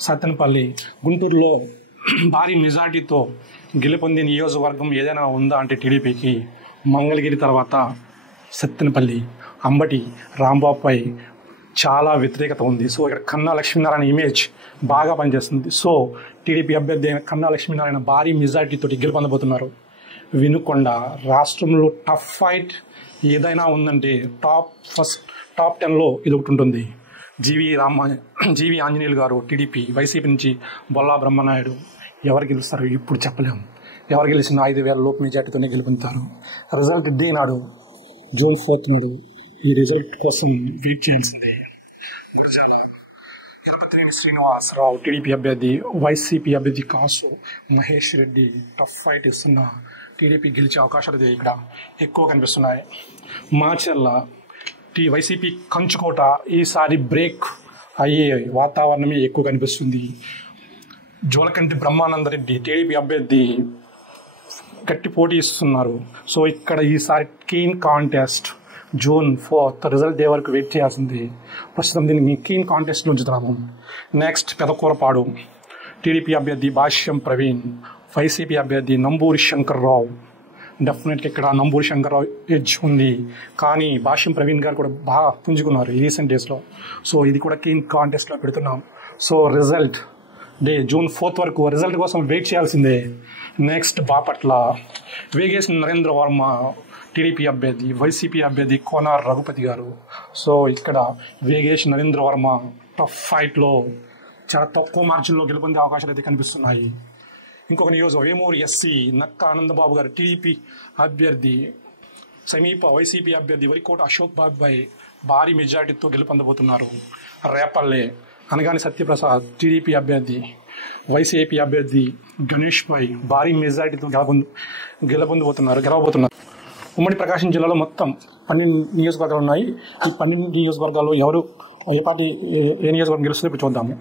సత్తెనపల్లి గుంటూరులో భారీ మెజార్టీతో గెలుపొందిన నియోజకవర్గం ఏదైనా ఉందా అంటే టీడీపీకి మంగళగిరి తర్వాత సత్తెనపల్లి అంబటి రాంబాబుపై చాలా వ్యతిరేకత ఉంది. సో ఇక్కడ కన్నా లక్ష్మీనారాయణ ఇమేజ్ బాగా పనిచేస్తుంది. సో టీడీపీ అభ్యర్థి అయిన కన్నా లక్ష్మీనారాయణ భారీ మెజార్టీతో గెలుపొందబోతున్నారు. వినుకొండ రాష్ట్రంలో టఫ్ ఫైట్ ఏదైనా ఉందంటే టాప్ 10లో ఇది ఒకటి ఉంటుంది. జీవి ఆంజనేయులు గారు టీడీపీ, వైసీపీ నుంచి బొల్లా బ్రహ్మనాయుడు. ఎవరు గెలుస్తారు ఇప్పుడు చెప్పలేము. ఎవరు గెలిచిన 5,000 లోపు మెజార్టీతోనే గెలుపొందుతారు. రిజల్ట్ డే నాడు జూన్ 4th నాడు ఈ రిజల్ట్ కోసం వెయిట్ చేయాల్సింది. ఇనపత్రేని శ్రీనివాసరావు టీడీపీ అభ్యర్థి, వైసీపీ అభ్యర్థి కాసు మహేష్ రెడ్డి టఫ్ ఫైట్ ఇస్తున్న టీడీపీ గెలిచే అవకాశాలు ఇక్కడ ఎక్కువ కనిపిస్తున్నాయి. మాచర్ల వైసీపీ కంచుకోట ఈసారి బ్రేక్ అయ్యే వాతావరణమే ఎక్కువ కనిపిస్తుంది. జోలకంటి బ్రహ్మానందరెడ్డి టీడీపీ అభ్యర్థి గట్టి పోటీ ఇస్తున్నారు. సో ఇక్కడ ఈసారి keen contest. June 4th result day వరకు వెయిట్ చేయాల్సింది. ప్రస్తుతం దీన్ని కీన్ కాంటెస్ట్లో ఉంచుతున్నాము. నెక్స్ట్ పెదకూరపాడు టీడీపీ అభ్యర్థి భాష్యం ప్రవీణ్, వైసీపీ అభ్యర్థి నంబూరి శంకర్రావు. డెఫినెట్లీ ఇక్కడ నంబూరి శంకర్రావు ఎడ్జ్ ఉంది. కానీ భాష్యం ప్రవీణ్ గారు కూడా బాగా పుంజుకున్నారు ఈ రీసెంట్ డేస్లో. సో ఇది కూడా కీన్ కాంటెస్ట్లో పెడుతున్నాం. So result day June 4th వరకు రిజల్ట్ కోసం వెయిట్ చేయాల్సిందే. నెక్స్ట్ బాపట్ల వేగేష్ నరేంద్ర వర్మ టీడీపీ అభ్యర్థి, వైసీపీ అభ్యర్థి కోనార్ రఘుపతి గారు. సో ఇక్కడ వేగేష్ నరేంద్ర వర్మ టఫ్ ఫైట్లో చాలా తక్కువ మార్జిన్లో గెలుపొందే అవకాశాలు అయితే కనిపిస్తున్నాయి. ఇంకొక వేమూరు ఎస్సీ నక్క ఆనందబాబు గారు టీడీపీ అభ్యర్థి, సమీప వైసీపీ అభ్యర్థి వరికోట అశోక్ బాబుపై భారీ మెజార్టీతో గెలుపొందబోతున్నారు. రేపల్లె అనగాని సత్యప్రసాద్ టీడీపీ అభ్యర్థి, వైసీపీ అభ్యర్థి గణేష్పై భారీ మెజార్టీతో గెలవబోతున్నారు. ఉమ్మడి ప్రకాశం జిల్లాలో మొత్తం 12 నియోజకవర్గాలు ఉన్నాయి. ఈ 12 నియోజకవర్గాల్లో ఏ పార్టీ ఏ నియోజకవర్గం గెలుస్తుందో ఇప్పుడు చూద్దాము.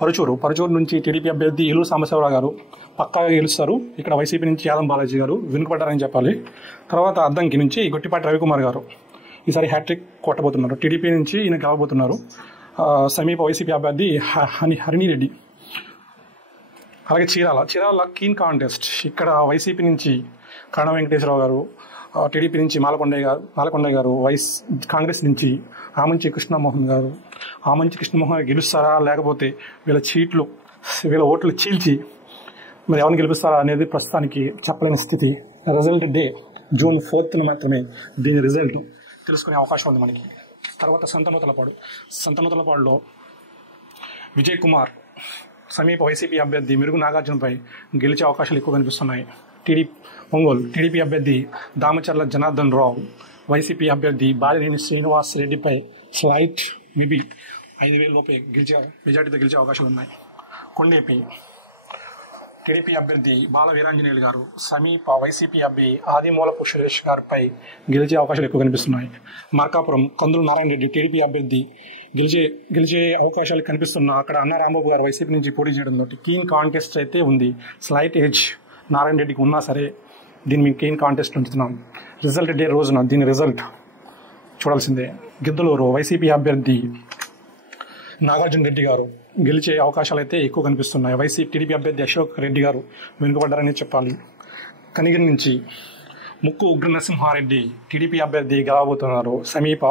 పరుచూరు నుంచి టీడీపీ అభ్యర్థి ఏలూరు సాంబశివరావు గారు పక్కాగా గెలుస్తారు. ఇక్కడ వైసీపీ నుంచి యాదం బాలాజీ గారు వెనుకబడ్డారని చెప్పాలి. తర్వాత అద్దంకి నుంచి గొట్టిపాటి రవికుమార్ గారు ఈసారి హ్యాట్రిక్ కొట్టబోతున్నారు. టీడీపీ నుంచి ఈయన గెలవబోతున్నారు. సమీప వైసీపీ అభ్యర్థి హరిణిరెడ్డి. అలాగే చీరాల కీన్ కాంటెస్ట్. ఇక్కడ వైసీపీ నుంచి కరణ వెంకటేశ్వరరావు గారు, టీడీపీ నుంచి మాలకొండయ్య గారు, కాంగ్రెస్ నుంచి ఆమంచి కృష్ణమోహన్ గారు గెలుస్తారా లేకపోతే వీళ్ళ ఓట్లు చీల్చి మరి ఎవరిని గెలిపిస్తారా అనేది ప్రస్తుతానికి చెప్పలేని స్థితి. రిజల్ట్ డే జూన్ 4th మాత్రమే దీని రిజల్ట్ తెలుసుకునే అవకాశం ఉంది మనకి. తర్వాత సంతనూతలపాడులో విజయ్ కుమార్ సమీప వైసీపీ అభ్యర్థి మెరుగు నాగార్జునపై గెలిచే అవకాశాలు ఎక్కువ కనిపిస్తున్నాయి. ఒంగోలు టీడీపీ అభ్యర్థి దామచర్ల జనార్దన్ రావు, వైసీపీ అభ్యర్థి బాలినేని శ్రీనివాస్ రెడ్డిపై స్లైట్ మేబీ 5,000 లోపే మెజార్టీతో గెలిచే అవకాశాలు ఉన్నాయి. కొండేపి టీడీపీ అభ్యర్థి బాల వీరాంజనేయులు గారు, సమీప వైసీపీ అభ్యర్థి ఆదిమూలపు సురేష్ గారిపై గెలిచే అవకాశాలు ఎక్కువ కనిపిస్తున్నాయి. మార్కాపురం కందులు నారాయణ రెడ్డి టీడీపీ అభ్యర్థి గెలిచే అవకాశాలు కనిపిస్తున్నా అక్కడ అన్న రాంబాబు గారు వైసీపీ నుంచి పోటీ చేయడంతో కీన్ కాంటెస్ట్ అయితే ఉంది. స్లైట్ ఎడ్జ్ నారాయణ రెడ్డికి ఉన్నా సరే దీన్ని మేము కీన్ కాంటెస్ట్ ఉంచుతున్నాం. రిజల్ట్ డే రోజున దీని రిజల్ట్ చూడాల్సిందే. గిద్దలూరు వైసీపీ అభ్యర్థి నాగార్జున రెడ్డి గారు గెలిచే అవకాశాలు అయితే ఎక్కువ కనిపిస్తున్నాయి. టీడీపీ అభ్యర్థి అశోక్ రెడ్డి గారు వెనుకబడ్డారని చెప్పాలి. కనిగిరి నుంచి ముక్కు ఉగ్ర నరసింహారెడ్డి టీడీపీ అభ్యర్థి గెలవబోతున్నారు. సమీప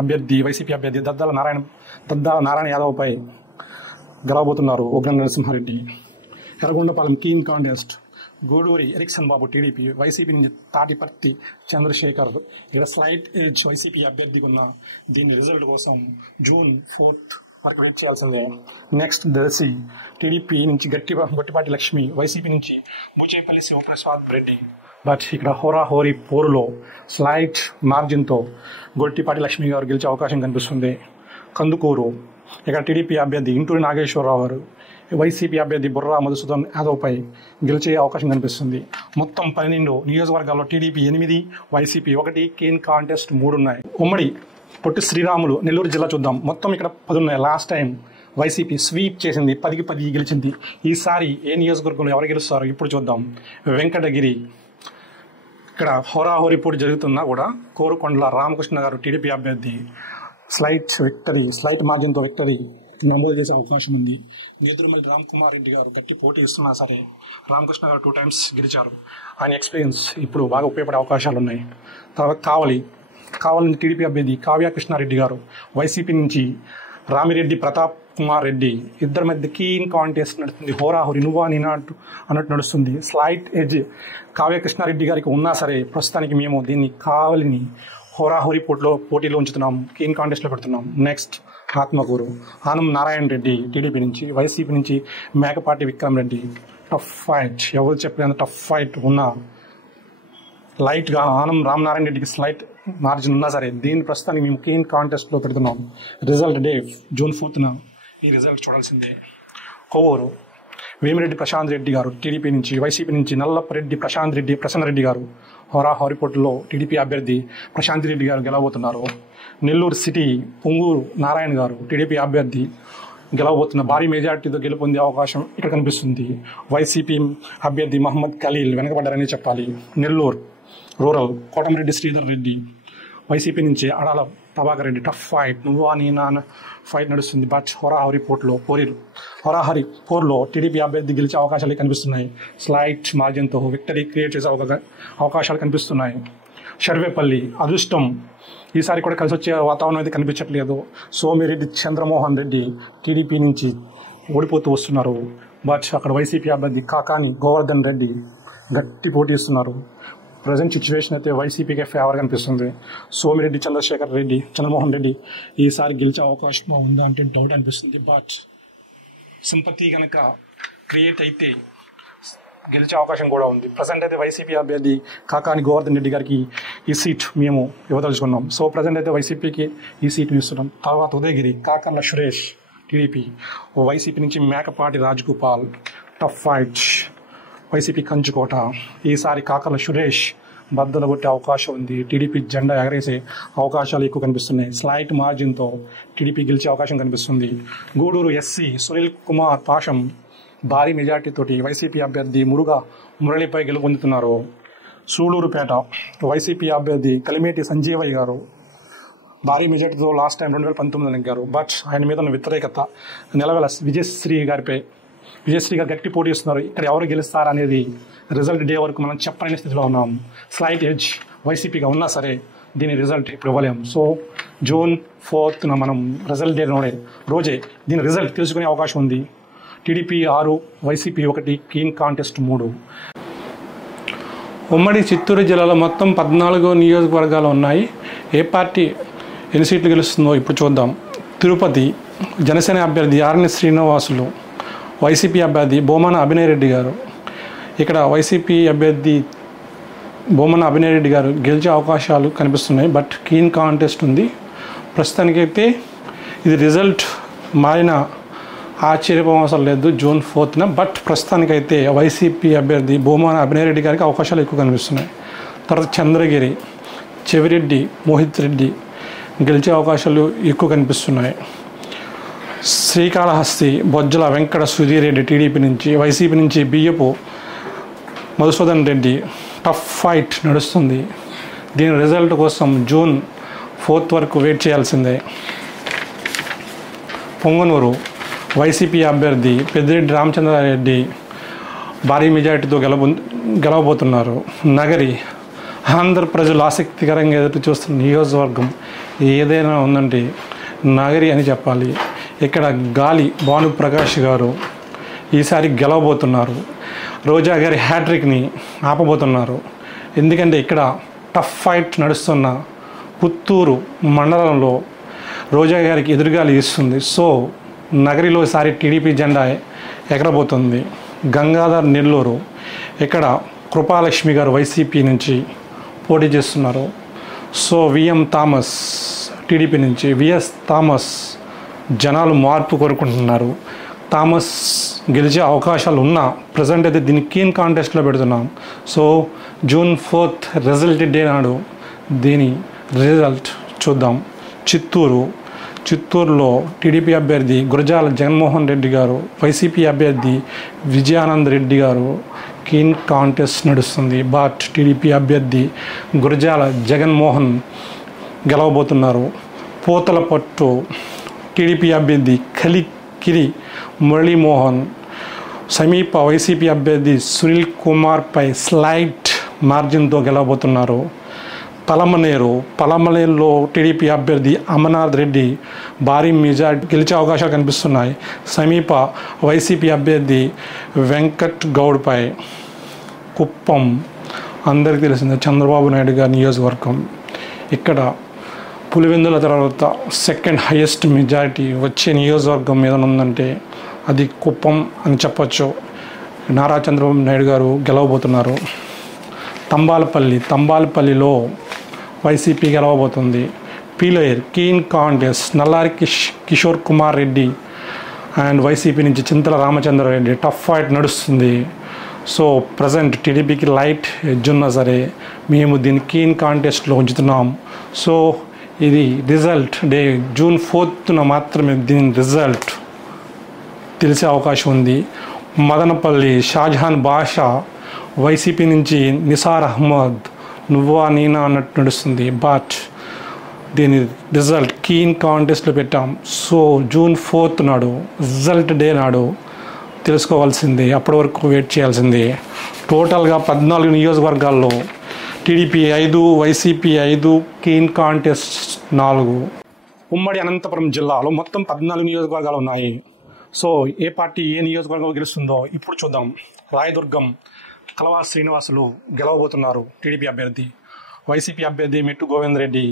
అభ్యర్థి వైసీపీ అభ్యర్థి దద్దాల నారాయణ యాదవ్పై గెలవబోతున్నారు ఉగ్ర నరసింహారెడ్డి. Yerragondapalem keen contest. గూడూరి ఎరిక్సన్ బాబు టీడీపీ, వైసీపీ నుంచి తాటిపర్తి చంద్రశేఖర్. ఇక్కడ స్లైట్ ఎడ్జ్ వైసీపీ అభ్యర్థికి ఉన్న దీని రిజల్ట్ కోసం జూన్ 4th వరకు వెయిట్ చేయాల్సిందే. నెక్స్ట్ దర్శి టీడీపీ నుంచి గొట్టిపాటి లక్ష్మి, వైసీపీ నుంచి బూచేపల్లి శివప్రసాద్ రెడ్డి బట్ ఇక్కడ హోరాహోరీ పోరులో స్లైట్ మార్జిన్తో గొట్టిపాటి లక్ష్మి గారు గెలిచే అవకాశం కనిపిస్తుంది. కందుకూరు ఇక్కడ టీడీపీ అభ్యర్థి ఇంటూరి నాగేశ్వరరావు గారు వైసీపీ అభ్యర్థి బుర్రా మధుసూదన్ యాదవ్పై గెలిచే అవకాశం కనిపిస్తుంది. మొత్తం 12 నియోజకవర్గాల్లో టీడీపీ 8, వైసీపీ 1, కేన్ కాంటెస్ట్ 3 ఉన్నాయి. ఉమ్మడి పొట్టి శ్రీరాములు నెల్లూరు జిల్లా చూద్దాం. మొత్తం ఇక్కడ 10 ఉన్నాయి. లాస్ట్ టైం వైసీపీ స్వీప్ చేసింది, 10కి 10 గెలిచింది. ఈసారి ఏ నియోజకవర్గంలో ఎవరు గెలుస్తారో ఇప్పుడు చూద్దాం. వెంకటగిరి ఇక్కడ హోరాహోరీ పోటీ జరుగుతున్నా కూడా కోరుకొండల రామకృష్ణ గారు టీడీపీ అభ్యర్థి స్లైట్ మార్జిన్తో విక్టరీ నమోదు చేసే అవకాశం ఉంది. నేదురుమల్లి రామ్ కుమార్ రెడ్డి గారు గట్టి పోటీ ఇస్తున్నా సరే రామకృష్ణ గారు 2 times గెలిచారు. ఆయన ఎక్స్పీరియన్స్ ఇప్పుడు బాగా ఉపయోగపడే అవకాశాలు ఉన్నాయి. తర్వాత కావలి నుంచి టీడీపీ అభ్యర్థి కావ్య కృష్ణారెడ్డి గారు, వైసీపీ నుంచి రామిరెడ్డి ప్రతాప్ కుమార్ రెడ్డి, ఇద్దరి మధ్య కీన్ కాంటెస్ట్ నడుస్తుంది. హోరాహోరీ నువ్వా నేనా అన్నట్టు నడుస్తుంది. స్లైట్ ఎడ్జ్ కావ్య కృష్ణారెడ్డి గారికి ఉన్నా సరే ప్రస్తుతానికి మేము దీన్ని కావలిని హోరాహోరీ పోటీలో ఉంచుతున్నాం, కీన్ కాంటెస్ట్లో పెడుతున్నాం. నెక్స్ట్ ఆత్మకూరు ఆనం నారాయణ రెడ్డి టీడీపీ నుంచి, వైసీపీ నుంచి మేకపాటి విక్రమ్ రెడ్డి. టఫ్ ఫైట్, ఎవరు చెప్పినంత టఫ్ ఫైట్ ఉన్నా లైట్గా ఆనం రామనారాయణ రెడ్డికి స్లైట్ మార్జిన్ ఉన్నా సరే దీన్ని ప్రస్తుతానికి మేము కీన్ కాంటెస్ట్లో పెడుతున్నాం. రిజల్ట్ డే June 4th ఈ రిజల్ట్ చూడాల్సిందే. కొవ్వూరు వేమిరెడ్డి ప్రశాంత్ రెడ్డి గారు టీడీపీ నుంచి, వైసీపీ నుంచి నల్లపరెడ్డి ప్రసన్నరెడ్డి గారు హోరాహోరీ పోటీలో టీడీపీ అభ్యర్థి ప్రశాంత్ రెడ్డి గారు గెలవబోతున్నారు. నెల్లూరు సిటీ పొంగూరు నారాయణ గారు టీడీపీ అభ్యర్థి గెలవబోతున్న భారీ మెజార్టీతో గెలుపొందే అవకాశం ఇక్కడ కనిపిస్తుంది. వైసీపీ అభ్యర్థి మహమ్మద్ ఖలీల్ వెనకబడ్డారని చెప్పాలి. నెల్లూరు రూరల్ కోటమిరెడ్డి శ్రీధర్ రెడ్డి, వైసీపీ నుంచి అడాల ప్రభాకర్ రెడ్డి. టఫ్ ఫైట్ నువ్వా నేనా ఫైట్ నడుస్తుంది. బట్ హోరాహోరీ పోరులో టీడీపీ అభ్యర్థి గెలిచే అవకాశాలు కనిపిస్తున్నాయి. స్లైట్ మార్జిన్తో విక్టరీ క్రియేట్ చేసే అవకాశాలు కనిపిస్తున్నాయి. సర్వేపల్లి అదృష్టం ఈసారి కూడా కలిసి వచ్చే వాతావరణం అయితే కనిపించట్లేదు. సోమిరెడ్డి చంద్రమోహన్ రెడ్డి టీడీపీ నుంచి ఓడిపోతూ వస్తున్నారు. బట్ అక్కడ వైసీపీ అభ్యర్థి కాకాని గోవర్ధన్ రెడ్డి గట్టి పోటీ ఇస్తున్నారు. ప్రజెంట్ సిచ్యువేషన్ అయితే వైసీపీకే ఫేవర్ కనిపిస్తుంది. సోమిరెడ్డి చంద్రమోహన్ రెడ్డి ఈసారి గెలిచే అవకాశం ఉందా అంటే డౌట్ అనిపిస్తుంది. బట్ సింపతి కనుక క్రియేట్ అయితే గెలిచే అవకాశం కూడా ఉంది. ప్రజెంట్ అయితే వైసీపీ అభ్యర్థి కాకాని గోవర్ధన్ రెడ్డి గారికి ఈ సీట్ మేము ఇవ్వదలుచుకున్నాం. సో ప్రజెంట్ అయితే వైసీపీకి ఈ సీట్ని ఇస్తున్నాం. తర్వాత ఉదయగిరి కాకర్ల సురేష్ టీడీపీ, వైసీపీ నుంచి Mekapati Rajagopal. Tough fight YCP కంచుకోట. ఈసారి కాకర్ల సురేష్ బద్దలు కొట్టే అవకాశం ఉంది. టీడీపీ జెండా ఎగరేసే అవకాశాలు ఎక్కువ కనిపిస్తున్నాయి. స్లైట్ మార్జిన్తో టీడీపీ గెలిచే అవకాశం కనిపిస్తుంది. గూడూరు ఎస్సీ సునీల్ కుమార్ పాషం భారీ మెజార్టీతోటి వైసీపీ అభ్యర్థి మురళిపై గెలుపొందుతున్నారు. సూళూరుపేట వైసీపీ అభ్యర్థి కలిమేటి సంజీవయ్య గారు భారీ మెజార్టీతో లాస్ట్ టైం 2019 నెగ్గారు. బట్ ఆయన మీద ఉన్న వ్యతిరేకత నెలవేల విజయశ్రీ గారు గట్టి పోటీ ఇస్తున్నారు. ఇక్కడ ఎవరు గెలుస్తారా అనేది రిజల్ట్ డే వరకు మనం చెప్పలేని స్థితిలో ఉన్నాం. స్లైట్ ఎడ్జ్ వైసీపీగా ఉన్నా సరే దీని రిజల్ట్ ఇప్పుడు ఇవ్వలేము. సో June 4th మనం రిజల్ట్ డే రోజే దీని రిజల్ట్ తెలుసుకునే అవకాశం ఉంది. TDP 6, YCP 1, keen contest 3. ఉమ్మడి చిత్తూరు జిల్లాలో మొత్తం 14 నియోజకవర్గాలు ఉన్నాయి. ఏ పార్టీ ఎన్ని సీట్లు గెలుస్తుందో ఇప్పుడు చూద్దాం. తిరుపతి జనసేన అభ్యర్థి ఆర్ని శ్రీనివాసులు, వైసీపీ అభ్యర్థి బోమన అభినయ్ రెడ్డి గారు. ఇక్కడ వైసీపీ అభ్యర్థి బోమన అభినయ్ రెడ్డి గారు గెలిచే అవకాశాలు కనిపిస్తున్నాయి. బట్ కీన్ కాంటెస్ట్ ఉంది. ప్రస్తుతానికైతే ఇది రిజల్ట్ మారిన ఆశ్చర్యపోవడం లేదు June 4th. బట్ ప్రస్తుతానికైతే వైసీపీ అభ్యర్థి బోమన అభినయ్ రెడ్డి గారికి అవకాశాలు ఎక్కువ కనిపిస్తున్నాయి. తర్వాత చంద్రగిరి చెవిరెడ్డి మోహిత్ రెడ్డి గెలిచే అవకాశాలు ఎక్కువ కనిపిస్తున్నాయి. శ్రీకాళహస్తి బొజ్జల వెంకట సుధీర్ రెడ్డి టీడీపీ నుంచి, వైసీపీ నుంచి బియ్యపు మధుసూదన్ రెడ్డి. టఫ్ ఫైట్ నడుస్తుంది. దీని రిజల్ట్ కోసం June 4th వరకు వెయిట్ చేయాల్సిందే. పొంగనూరు వైసీపీ అభ్యర్థి పెద్దిరెడ్డి రామచంద్రారెడ్డి భారీ మెజార్టీతో గెలవబోతున్నారు. నగరి ఆంధ్ర ప్రజలు ఆసక్తికరంగా ఎదురు చూస్తున్న నియోజకవర్గం ఏదైనా ఉందంటే నగరి అని చెప్పాలి. ఇక్కడ గాలి భానుప్రకాష్ గారు ఈసారి గెలవబోతున్నారు. రోజా గారి హ్యాట్రిక్ని ఆపబోతున్నారు. ఎందుకంటే ఇక్కడ టఫ్ ఫైట్ నడుస్తున్న పుత్తూరు మండలంలో రోజా గారికి ఎదురుగాలి ఇస్తుంది. సో నగరిలో ఈసారి టీడీపీ జెండా ఎగరబోతుంది. గంగాధర్ నెల్లూరు ఇక్కడ కృపాలక్ష్మి గారు వైసీపీ నుంచి పోటీ చేస్తున్నారు. సో విఎం థామస్ టీడీపీ నుంచి, విఎస్ థామస్ జనాలు మార్పు కోరుకుంటున్నారు. థామస్ గెలిచే అవకాశాలు ఉన్నా ప్రజెంట్ అయితే దీన్ని కీన్ కాంటెస్ట్లో పెడుతున్నాం. So June 4th result day నాడు దీని రిజల్ట్ చూద్దాం. చిత్తూరులో టీడీపీ అభ్యర్థి గురజాల జగన్మోహన్ రెడ్డి గారు, వైసీపీ అభ్యర్థి విజయానంద్ రెడ్డి గారు కీన్ కాంటెస్ట్ నడుస్తుంది. బట్ టీడీపీ అభ్యర్థి గురజాల జగన్మోహన్ గెలవబోతున్నారు. పూతలపట్టు టీడీపీ అభ్యర్థి కలికిరి మురళీమోహన్ సమీప వైసీపీ అభ్యర్థి సునీల్ కుమార్పై స్లైట్ మార్జిన్తో గెలవబోతున్నారు. పలమనేరులో టీడీపీ అభ్యర్థి అమర్నాథ్ రెడ్డి భారీ మెజార్టీ గెలిచే అవకాశాలు కనిపిస్తున్నాయి. సమీప వైసీపీ అభ్యర్థి వెంకట్ గౌడ్పై. కుప్పం అందరికీ తెలిసిందే చంద్రబాబు నాయుడు గారి నియోజకవర్గం. ఇక్కడ పులివెందుల తర్వాత సెకండ్ హైయెస్ట్ మెజారిటీ వచ్చే నియోజకవర్గం మీద ఉందంటే అది కుప్పం అని చెప్పచ్చు. నారా చంద్రబాబు నాయుడు గారు గెలవబోతున్నారు. తంబాలపల్లిలో వైసీపీ గెలవబోతుంది. Pileru keen contest Nallari Kishore Kumar Reddy and YCP నుంచి చింతల రామచంద్రారెడ్డి టఫ్ ఫైట్ నడుస్తుంది. సో ప్రజెంట్ టీడీపీకి లైట్ ఎడ్జ్ ఉన్నా సరే మేము దీన్ని కీన్ కాంటెస్ట్లో ఉంచుతున్నాం. సో ఇది రిజల్ట్ డే June 4th మాత్రమే దీని రిజల్ట్ తెలిసే అవకాశం ఉంది. మదనపల్లి షాజహాన్ బాషా వైసీపీ నుంచి నిసార్ అహ్మద్ నువ్వా నేనా అన్నట్టు నడుస్తుంది. బట్ దీని రిజల్ట్ కీన్ కాంటెస్ట్లో పెట్టాం. సో June 4th నాడు రిజల్ట్ డే నాడు తెలుసుకోవాల్సింది, అప్పటి వరకు వెయిట్ చేయాల్సింది. టోటల్గా 14 నియోజకవర్గాల్లో టీడీపీ 5, వైసీపీ 5, కీన్ కాంటెస్ట్ 4. ఉమ్మడి అనంతపురం జిల్లాలో మొత్తం 14 నియోజకవర్గాలు ఉన్నాయి. సో ఏ పార్టీ ఏ నియోజకవర్గం గెలుస్తుందో ఇప్పుడు చూద్దాం. రాయదుర్గం కలవా శ్రీనివాసులు గెలవబోతున్నారు టీడీపీ అభ్యర్థి. వైసీపీ అభ్యర్థి మెట్టు గోవింద్ రెడ్డి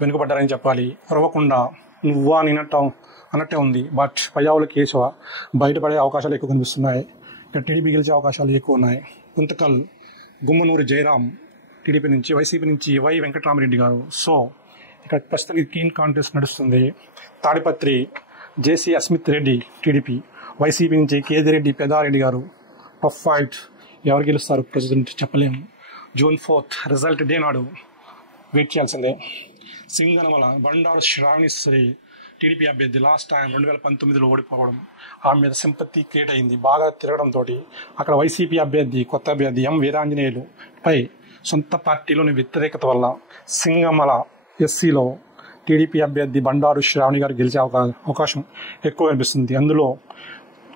వెనుకబడ్డారని చెప్పాలి. ఉరవకొండ నువ్వా అన్నట్టే ఉంది. బట్ పయ్యావుల కేశవ బయటపడే అవకాశాలు ఎక్కువ కనిపిస్తున్నాయి. ఇక్కడ టీడీపీ గెలిచే అవకాశాలు ఎక్కువ ఉన్నాయి. గుంతకల్ గుమ్మనూరు జయరాం టీడీపీ నుంచి, వైసీపీ నుంచి వై వెంకటరామరెడ్డి గారు. సో ఇక్కడ ప్రస్తుతం కీన్ కాంటెస్ట్ నడుస్తుంది. తాడిపత్రి జేసీ అస్మిత్ రెడ్డి టీడీపీ, వైసీపీ నుంచి కేదిరెడ్డి పెదారెడ్డి గారు. టఫ్ ఫైట్, ఎవరు గెలుస్తారు ప్రెసిడెంట్ చెప్పలేము. June 4th రిజల్ట్ డే నాడు వెయిట్ చేయాల్సిందే. సింగనమల బండారు శ్రావణిశ్రీ టీడీపీ అభ్యర్థి లాస్ట్ టైం 2019లో ఓడిపోవడం ఆమె మీద సింపతి క్రియేట్ అయింది. బాగా తిరగడంతో అక్కడ వైసీపీ అభ్యర్థి కొత్త అభ్యర్థి ఎం వీరాంజనేయులు పై సొంత పార్టీలోని వ్యతిరేకత వల్ల సింగమల ఎస్సీలో టీడీపీ అభ్యర్థి బండారు శ్రావణి గారు గెలిచే అవకాశం ఎక్కువ కనిపిస్తుంది. అందులో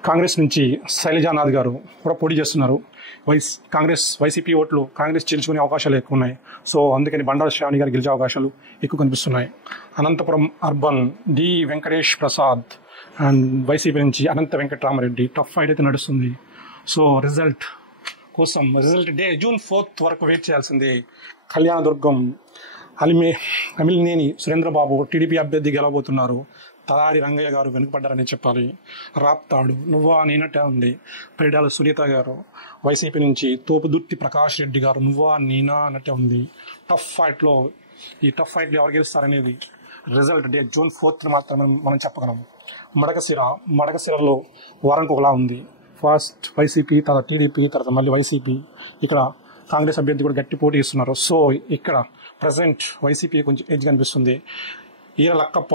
కాంగ్రెస్ నుంచి శైలజానాథ్ గారు కూడా పోటీ చేస్తున్నారు. వైసీపీ ఓట్లు కాంగ్రెస్ చీల్చుకునే అవకాశాలు ఎక్కువ ఉన్నాయి. సో అందుకని బండారు శ్రావణి గారు గెలిచే అవకాశాలు ఎక్కువ కనిపిస్తున్నాయి. Anantapur urban D Venkatesh Prasad and YCP నుంచి అనంత వెంకటరామరెడ్డి టఫ్ ఫైట్ అయితే నడుస్తుంది. సో రిజల్ట్ కోసం రిజల్ట్ డే June 4th వరకు వెయిట్ చేయాల్సిందే. కళ్యాణదుర్గం అమిలినేని సురేంద్రబాబు టీడీపీ అభ్యర్థి గెలవబోతున్నారు. తలారి రంగయ్య గారు వెనుకబడ్డారని చెప్పాలి. రాప్తాడు నువ్వా నేనట్టే ఉంది. పరిడాల సునీత గారు వైసీపీ నుంచి, తోపుదుర్తి ప్రకాష్ రెడ్డి గారు నువ్వా నేనా అన్నట్టే ఉంది. టఫ్ ఫైట్లో ఎవరు గెలుస్తారనేది రిజల్ట్ డే June 4th మాత్రమే మనం చెప్పగలం. మడకసిరలో వారానికి ఒకలా ఉంది. ఫస్ట్ వైసీపీ, తర్వాత టీడీపీ, తర్వాత మళ్ళీ వైసీపీ. ఇక్కడ కాంగ్రెస్ అభ్యర్థి కూడా గట్టి పోటీ ఇస్తున్నారు. సో ఇక్కడ ప్రజెంట్ వైసీపీ కొంచెం ఎడ్జ్ కనిపిస్తుంది. ఈర లక్కప్ప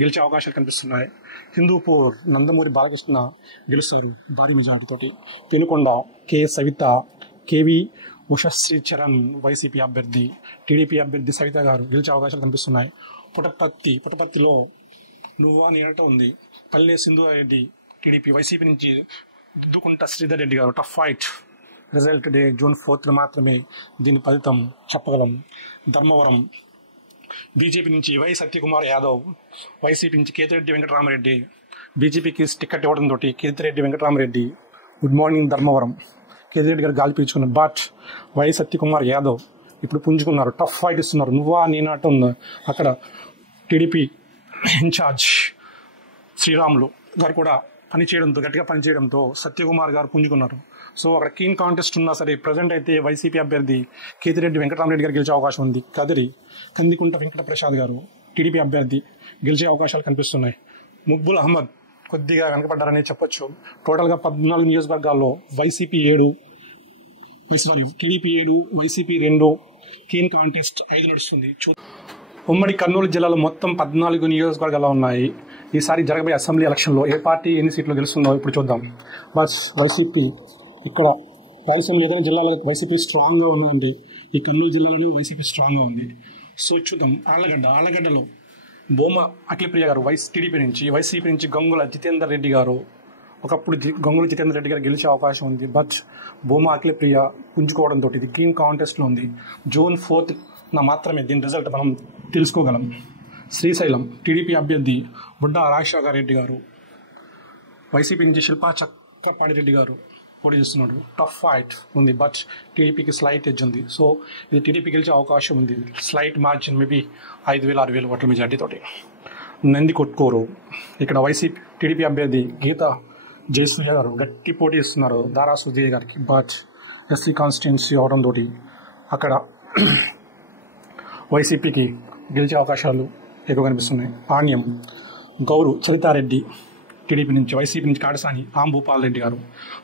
గెలిచే అవకాశాలు కనిపిస్తున్నాయి. హిందూపూర్ నందమూరి బాలకృష్ణ గెలుస్తారు భారీ మెజార్టీతోటి. Penukonda K Savitha, KV Ushasri Charan YCP అభ్యర్థి, టీడీపీ అభ్యర్థి సవిత గారు గెలిచే అవకాశాలు కనిపిస్తున్నాయి. పుట్టపర్తిలో నువ్వా నేనట్టు ఉంది. పల్లె సింధురెడ్డి టీడీపీ, వైసీపీ నుంచి దుద్దుకుంట శ్రీధర్ రెడ్డి గారు. Tough fight. Result day June 4th మాత్రమే దీని ఫలితం చెప్పగలం. ధర్మవరం బీజేపీ నుంచి వై సత్యకుమార్ యాదవ్, వైసీపీ నుంచి కేతిరెడ్డి వెంకటరామరెడ్డి. బీజేపీకి టికెట్ ఇవ్వడంతో కేతిరెడ్డి వెంకటరామరెడ్డి. Good morning Dharmavaram. కేతిరెడ్డి గారు గాలి పీల్చుకున్నారు. బట్ వై సత్యకుమార్ యాదవ్ ఇప్పుడు పుంజుకున్నారు. టఫ్ ఫైట్ ఇస్తున్నారు. నువ్వా నేనట్టు ఉంది. అక్కడ టీడీపీ ఇన్ఛార్జ్ శ్రీరాములు గారు కూడా గట్టిగా పనిచేయడంతో సత్యకుమార్ గారు పుంజుకున్నారు. సో అక్కడ కీన్ కాంటెస్ట్ ఉన్నా సరే ప్రజెంట్ అయితే వైసీపీ అభ్యర్థి కేతిరెడ్డి వెంకటరామరెడ్డి గారు గెలిచే అవకాశం ఉంది. కందికుంట వెంకటప్రసాద్ గారు టీడీపీ అభ్యర్థి గెలిచే అవకాశాలు కనిపిస్తున్నాయి. ముక్బుల్ అహ్మద్ కొద్దిగా వెనకబడ్డారని చెప్పొచ్చు. టోటల్గా 14 నియోజకవర్గాల్లో టీడీపీ 7, వైసీపీ 2, కీన్ కాంటెస్ట్ 5 నడుస్తుంది. ఉమ్మడి కర్నూలు జిల్లాలో మొత్తం 14 నియోజకవర్గాలు ఉన్నాయి. ఈసారి జరగబోయే అసెంబ్లీ ఎలక్షన్లో ఏ పార్టీ ఎన్ని సీట్లు గెలుస్తుందో ఇప్పుడు చూద్దాం. బస్ వైసీపీ ఇక్కడ రాయలసీమ ఏదైనా జిల్లాలో వైసీపీ స్ట్రాంగ్గా ఉందండి. ఈ కర్నూలు జిల్లాలోనే వైసీపీ స్ట్రాంగ్గా ఉంది. సో చూద్దాం. ఆళ్లగడ్డలో బోమ అఖిలప్రియ గారు టీడీపీ నుంచి, వైసీపీ నుంచి గంగుల జితేందర్ రెడ్డి గారు, ఒకప్పుడు గంగుల జితేందర్ రెడ్డి గారు గెలిచే అవకాశం ఉంది. బట్ బోమ అఖిలప్రియ పుంజుకోవడంతో ఇది కీన్ కాంటెస్ట్లో ఉంది. June 4th మాత్రమే దీని రిజల్ట్ మనం తెలుసుకోగలం. శ్రీశైలం టీడీపీ అభ్యర్థి బుడ్డా రాజశేఖర రెడ్డి గారు, వైసీపీ నుంచి శిల్పా చక్కపాడి రెడ్డి గారు పోటీ చేస్తున్నాడు. టఫ్ ఫైట్ ఉంది. బట్ టీడీపీకి స్లైట్ ఎడ్జ్ ఉంది. సో ఇది టీడీపీ గెలిచే అవకాశం ఉంది. స్లైట్ మార్జిన్ మేబీ 5,000-6,000 ఓట్ల మెజార్టీతోటి. నందికొట్కూరు ఇక్కడ టీడీపీ అభ్యర్థి గీతా జయసూర్య గారు గట్టి పోటీ ఇస్తున్నారు దారా సుజయ్ గారికి. బట్ ఎస్సీ కాన్స్టిట్యున్సీ అవడంతో అక్కడ వైసీపీకి గెలిచే అవకాశాలు ఎక్కువ కనిపిస్తున్నాయి. పాణ్యం గౌరు చరితారెడ్డి టీడీపీ నుంచి, వైసీపీ నుంచి కాడసాని రామ్ భూపాల్ రెడ్డి గారు.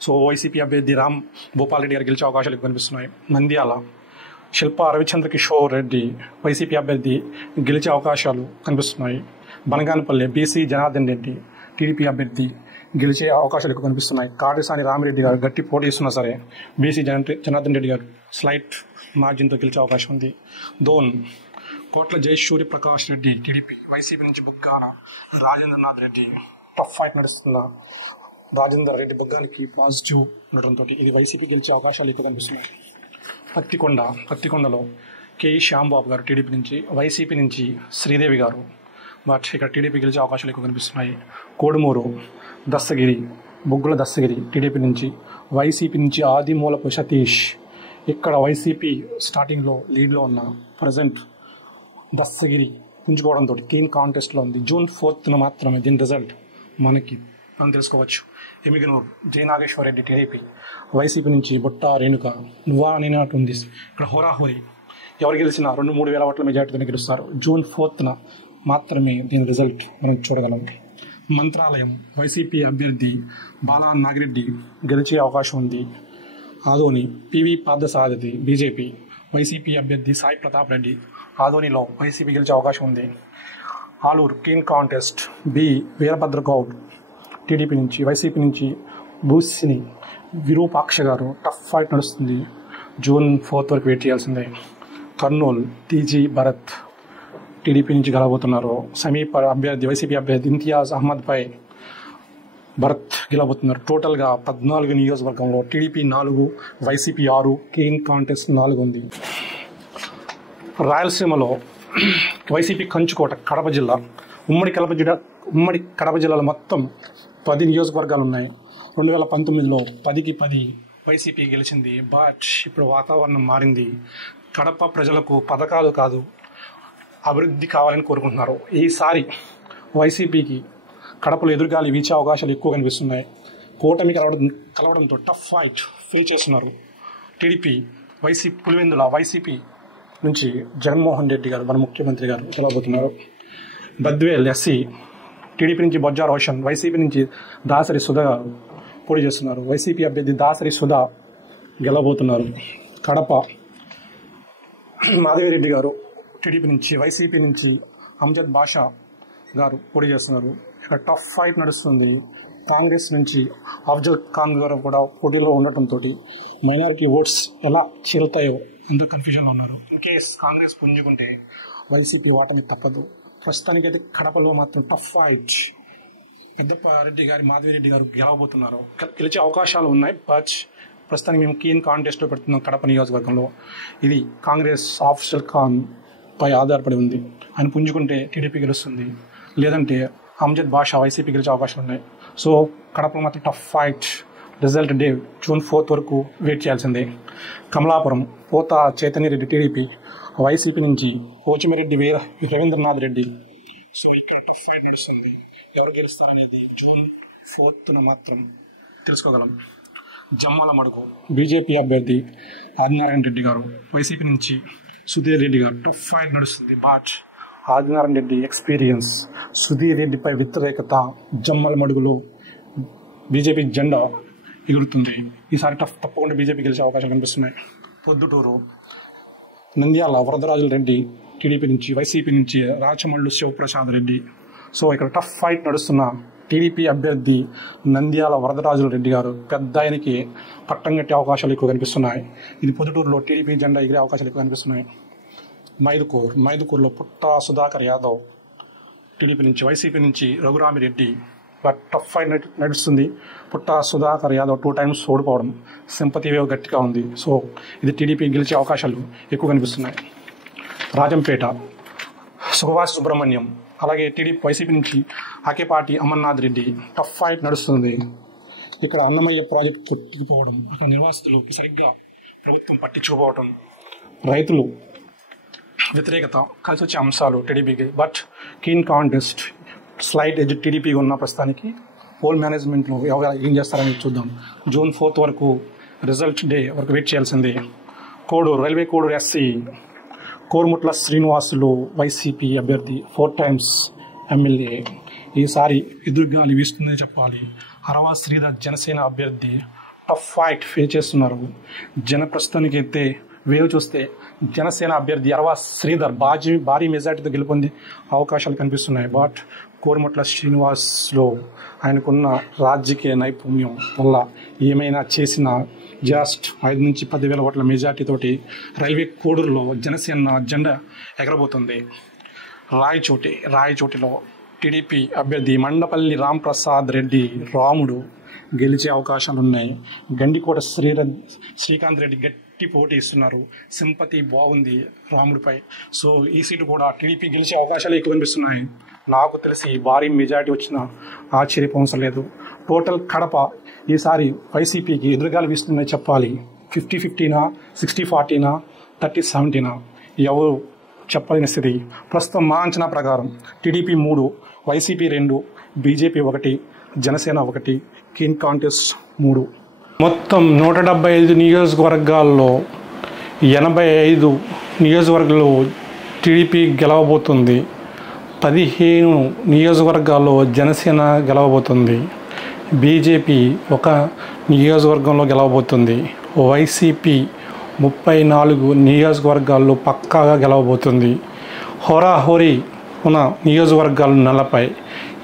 సో వైసీపీ అభ్యర్థి రామ్ భూపాల్ రెడ్డి గారు గెలిచే అవకాశాలు ఎక్కువ కనిపిస్తున్నాయి. నంద్యాల శిల్పా రవిచంద్ర కిషోర్ రెడ్డి వైసీపీ అభ్యర్థి గెలిచే అవకాశాలు కనిపిస్తున్నాయి. బనగానపల్లి బీసీ జనార్దన్ రెడ్డి టీడీపీ అభ్యర్థి గెలిచే అవకాశాలు ఎక్కువ కనిపిస్తున్నాయి. కాడసాని రామిరెడ్డి గారు గట్టి పోటీ ఇస్తున్నా సరే బీసీ జనార్దన్ రెడ్డి గారు స్లైట్ మార్జిన్తో గెలిచే అవకాశం ఉంది. దోన్ కోట్ల జయసూర్య ప్రకాష్ రెడ్డి టీడీపీ, వైసీపీ నుంచి బుగ్గాన రాజేంద్రనాథ్ రెడ్డి. టఫ్ ఫైట్ నడుస్తున్న రాజేందర్ రెడ్డి బుగ్గానికి పాజిటివ్ ఉండటంతో ఇది వైసీపీ గెలిచే అవకాశాలు ఎక్కువ కనిపిస్తున్నాయి. పత్తికొండలో కేఈ శ్యాంబాబు గారు టీడీపీ నుంచి, వైసీపీ నుంచి శ్రీదేవి గారు. బట్ ఇక్కడ టీడీపీ గెలిచే అవకాశాలు ఎక్కువ కనిపిస్తున్నాయి. కోడుమూరు బొగ్గుల దస్తగిరి టీడీపీ నుంచి, వైసీపీ నుంచి ఆదిమూలపు సతీష్. ఇక్కడ వైసీపీ స్టార్టింగ్లో లీడ్లో ఉన్న ప్రజెంట్ దస్తగిరి పుంజుకోవడంతో కీన్ కాంటెస్ట్లో ఉంది. June 4th మాత్రమే దీని రిజల్ట్ మనం తెలుసుకోవచ్చు. ఎమిగనూరు జయనాగేశ్వర రెడ్డి టీడీపీ, వైసీపీ నుంచి బుట్ట రేణుక నువ్వా నేనట్టు ఉంది. ఇక్కడ హోరాహోరీ ఎవరు గెలిచినా 2-3 వేల ఓట్ల మెజార్టీతో గెలుస్తారు. June 4th మాత్రమే దీని రిజల్ట్ మనం చూడగలం. మంత్రాలయం వైసీపీ అభ్యర్థి బాలా నాగిరెడ్డి గెలిచే అవకాశం ఉంది. ఆదోని పివి పార్థసారథి బీజేపీ, వైసీపీ అభ్యర్థి సాయి ప్రతాప్ రెడ్డి ఆదోనిలో వైసీపీ గెలిచే అవకాశం ఉంది. Aluru keen contest B Veerabhadra Goud TDP నుంచి, వైసీపీ నుంచి బూసిని విరూపాక్ష గారు. టఫ్ ఫైట్ నడుస్తుంది. June 4th వరకు వెయిట్ చేయాల్సిందే. కర్నూలు టీజీ భరత్ టీడీపీ నుంచి గెలవబోతున్నారు. సమీప అభ్యర్థి వైసీపీ అభ్యర్థి ఇంతియాజ్ అహ్మద్పై భరత్ గెలవబోతున్నారు. టోటల్గా 14 నియోజకవర్గంలో టీడీపీ 4, వైసీపీ 6, కీన్ కాంటెస్ట్ 4 ఉంది. రాయలసీమలో వైసీపీ కంచుకోట కడప జిల్లా. ఉమ్మడి కడప జిల్లాలో మొత్తం 10 నియోజకవర్గాలు ఉన్నాయి. 2019లో 10కి 10 వైసీపీ గెలిచింది. బట్ ఇప్పుడు వాతావరణం మారింది. కడప ప్రజలకు పథకాలు కాదు అభివృద్ధి కావాలని కోరుకుంటున్నారు. ఈసారి వైసీపీకి కడపలో ఎదురుగాలి వీచే అవకాశాలు ఎక్కువ కనిపిస్తున్నాయి. కూటమి కలవడంతో టఫ్ ఫైట్ ఫేస్ చేస్తున్నారు. టీడీపీ పులివెందుల వైసీపీ నుంచి జగన్మోహన్ రెడ్డి గారు మన ముఖ్యమంత్రి గారు గెలవబోతున్నారు. బద్వేల్ ఎస్సీ టీడీపీ నుంచి బొజ్జా రోషన్, వైసీపీ నుంచి దాసరి సుధా గారు పోటీ చేస్తున్నారు. వైసీపీ అభ్యర్థి దాసరి సుధా గెలవబోతున్నారు. కడప మాధవిరెడ్డి గారు టీడీపీ నుంచి, వైసీపీ నుంచి అమ్జద్ బాషా గారు పోటీ చేస్తున్నారు. ఇక్కడ టఫ్ ఫైట్ నడుస్తుంది. కాంగ్రెస్ నుంచి అఫ్జల్ ఖాన్ గారు కూడా పోటీలో ఉండటంతో మైనారిటీ ఓట్స్ ఎలా చీలుతాయో ఎందుకు కన్ఫ్యూజన్లో ఉన్నారు. ఇన్కేస్ కాంగ్రెస్ పుంజుకుంటే వైసీపీ ఓటమి తప్పదు. ప్రస్తుతానికైతే కడపలో మాత్రం టఫ్ ఫైట్. పెద్దరెడ్డి గారి మాధవిరెడ్డి గారు గెలవబోతున్నారు. గెలిచే అవకాశాలు ఉన్నాయి. బట్ ప్రస్తుతానికి మేము కీన్ కాంటెస్ట్లో పెడుతున్నాం. కడప నియోజకవర్గంలో ఇది కాంగ్రెస్ అఫ్జల్ ఖాన్ పై ఆధారపడి ఉంది. ఆయన పుంజుకుంటే టీడీపీ గెలుస్తుంది, లేదంటే అమ్జద్ బాషా వైసీపీ గెలిచే అవకాశాలు ఉన్నాయి. సో కడపలో మాత్రం tough fight. Result day June 4th వరకు వెయిట్ చేయాల్సిందే. కమలాపురం పోత చైతన్య రెడ్డి టీడీపీ, వైసీపీ నుంచి పోచిమిరెడ్డి రవీంద్రనాథ్ రెడ్డి. సో ఇక్కడ టఫ్ ఫైట్ నడుస్తుంది. ఎవరు గెలుస్తారనేది June 4th మాత్రం తెలుసుకోగలం. జమ్మల మడుగు బీజేపీ అభ్యర్థి ఆదినారాయణ రెడ్డి గారు, వైసీపీ నుంచి సుధీర్ రెడ్డి గారు. టఫ్ ఫైట్ నడుస్తుంది. బట్ ఆదినారాయణ రెడ్డి ఎక్స్పీరియన్స్, సుధీర్ రెడ్డిపై వ్యతిరేకత, జమ్మల మడుగులో బీజేపీ జెండా ఎగురుతుంది. ఈసారి తప్పకుండా బీజేపీ గెలిచే అవకాశాలు కనిపిస్తున్నాయి. పొద్దుటూరు నంద్యాల వరదరాజుల రెడ్డి టీడీపీ నుంచి, వైసీపీ నుంచి రాచమల్లు శివప్రసాద్ రెడ్డి. సో ఇక్కడ టఫ్ ఫైట్ నడుస్తున్న టీడీపీ అభ్యర్థి నంద్యాల వరదరాజుల రెడ్డి గారు పెద్ద ఆయనకి పట్టం కట్టే అవకాశాలు ఎక్కువ కనిపిస్తున్నాయి. ఇది పొద్దుటూరులో టీడీపీ జెండా ఎగిరే అవకాశాలు ఎక్కువ కనిపిస్తున్నాయి. మైదుకూరులో పుట్ట సుధాకర్ యాదవ్ టీడీపీ నుంచి, వైసీపీ నుంచి రఘురామిరెడ్డి. బట్ టఫ్ ఫైట్ నడుస్తుంది. పుట్ట సుధాకర్ యాదవ్ 2 times ఓడిపోవడం, సింపతి వేవ్ గట్టిగా ఉంది. సో ఇది టీడీపీ గెలిచే అవకాశాలు ఎక్కువ కనిపిస్తున్నాయి. రాజంపేట సుభాష్ సుబ్రహ్మణ్యం, అలాగే టీడీపీ వైసీపీ నుంచి ఆకేపాటి అమర్నాథ్ రెడ్డి. టఫ్ ఫైట్ నడుస్తుంది. ఇక్కడ అన్నమయ్య ప్రాజెక్టు కొట్టుకుపోవడం, అక్కడ నిర్వాసితులు సరిగ్గా ప్రభుత్వం పట్టించుకోవడం, రైతులు వ్యతిరేకత కలిసి వచ్చే అంశాలు టీడీపీకి. But keen contest, slight edge టీడీపీగా ఉన్న ప్రస్తుతానికి. పోల్ మేనేజ్మెంట్లో ఎవరు ఏం చేస్తారని చూద్దాం. June 4th వరకు, రిజల్ట్ డే వరకు వెయిట్ చేయాల్సిందే. Koduru railway Koduru SC Korumutla Srinivasulu YCP అభ్యర్థి, 4 times ఎమ్మెల్యే. ఈసారి ఎదురుగాలి వీస్తుందని చెప్పాలి. హరవా శ్రీధర్ జనసేన అభ్యర్థి టఫ్ ఫైట్ ఫేస్ చేస్తున్నారు. ప్రస్తుతానికి అయితే వేవ్ చూస్తే జనసేన అభ్యర్థి హరవా శ్రీధర్ భారీ మెజార్టీతో గెలుపొందే అవకాశాలు కనిపిస్తున్నాయి. బట్ కోరుముట్ల శ్రీనివాస్లో ఆయనకున్న రాజకీయ నైపుణ్యం వల్ల ఏమైనా చేసిన జస్ట్ 5 నుంచి 10,000 ఓట్ల మెజార్టీతోటి రైల్వే కోడూరులో జనసేన జెండా ఎగరబోతుంది. రాయచోటిలో టీడీపీ అభ్యర్థి మండపల్లి రాంప్రసాద్ రెడ్డి రాముడు గెలిచే అవకాశాలు ఉన్నాయి. గండికోట శ్రీకాంత్ రెడ్డి గట్టి పోటీ ఇస్తున్నారు. సింపతి బాగుంది రాముడిపై. సో ఈ సీటు కూడా టీడీపీ గెలిచే అవకాశాలు ఎక్కువ కనిపిస్తున్నాయి. నాకు తెలిసి భారీ మెజార్టీ వచ్చిన ఆశ్చర్యపోవడం లేదు. టోటల్ కడప ఈసారి వైసీపీకి ఎదురుగాలు వీస్తుందని చెప్పాలి. 50-50నా, 60-40నా, 30-70నా ఎవరు చెప్పలేని స్థితి. ప్రస్తుతం మా అంచనా ప్రకారం TDP 3, YCP 2, BJP 1, Janasena 1, keen contest 3. మొత్తం 175 నియోజకవర్గాల్లో 85 నియోజకవర్గాల్లో టీడీపీ గెలవబోతుంది. 15 నియోజకవర్గాల్లో జనసేన గెలవబోతుంది. బీజేపీ 1 నియోజకవర్గంలో గెలవబోతుంది. వైసీపీ 34 నియోజకవర్గాల్లో పక్కాగా గెలవబోతుంది. హోరాహోరీ ఉన్న నియోజకవర్గాలు 40.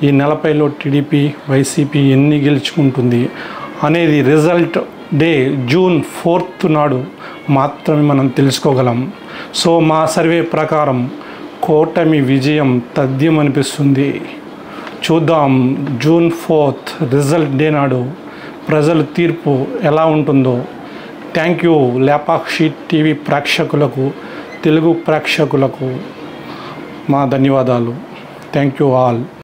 ఈ 40లో టీడీపీ వైసీపీ ఎన్ని గెలుచుకుంటుంది అనేది రిజల్ట్ డే June 4th నాడు మాత్రమే మనం తెలుసుకోగలం. సో మా సర్వే ప్రకారం కూటమి విజయం తథ్యం అనిపిస్తుంది. చూద్దాం June 4th రిజల్ట్ డే నాడు ప్రజల తీర్పు ఎలా ఉంటుందో. థ్యాంక్ యూ లేపాక్షి టీవీ ప్రేక్షకులకు, తెలుగు ప్రేక్షకులకు మా ధన్యవాదాలు. Thank you all.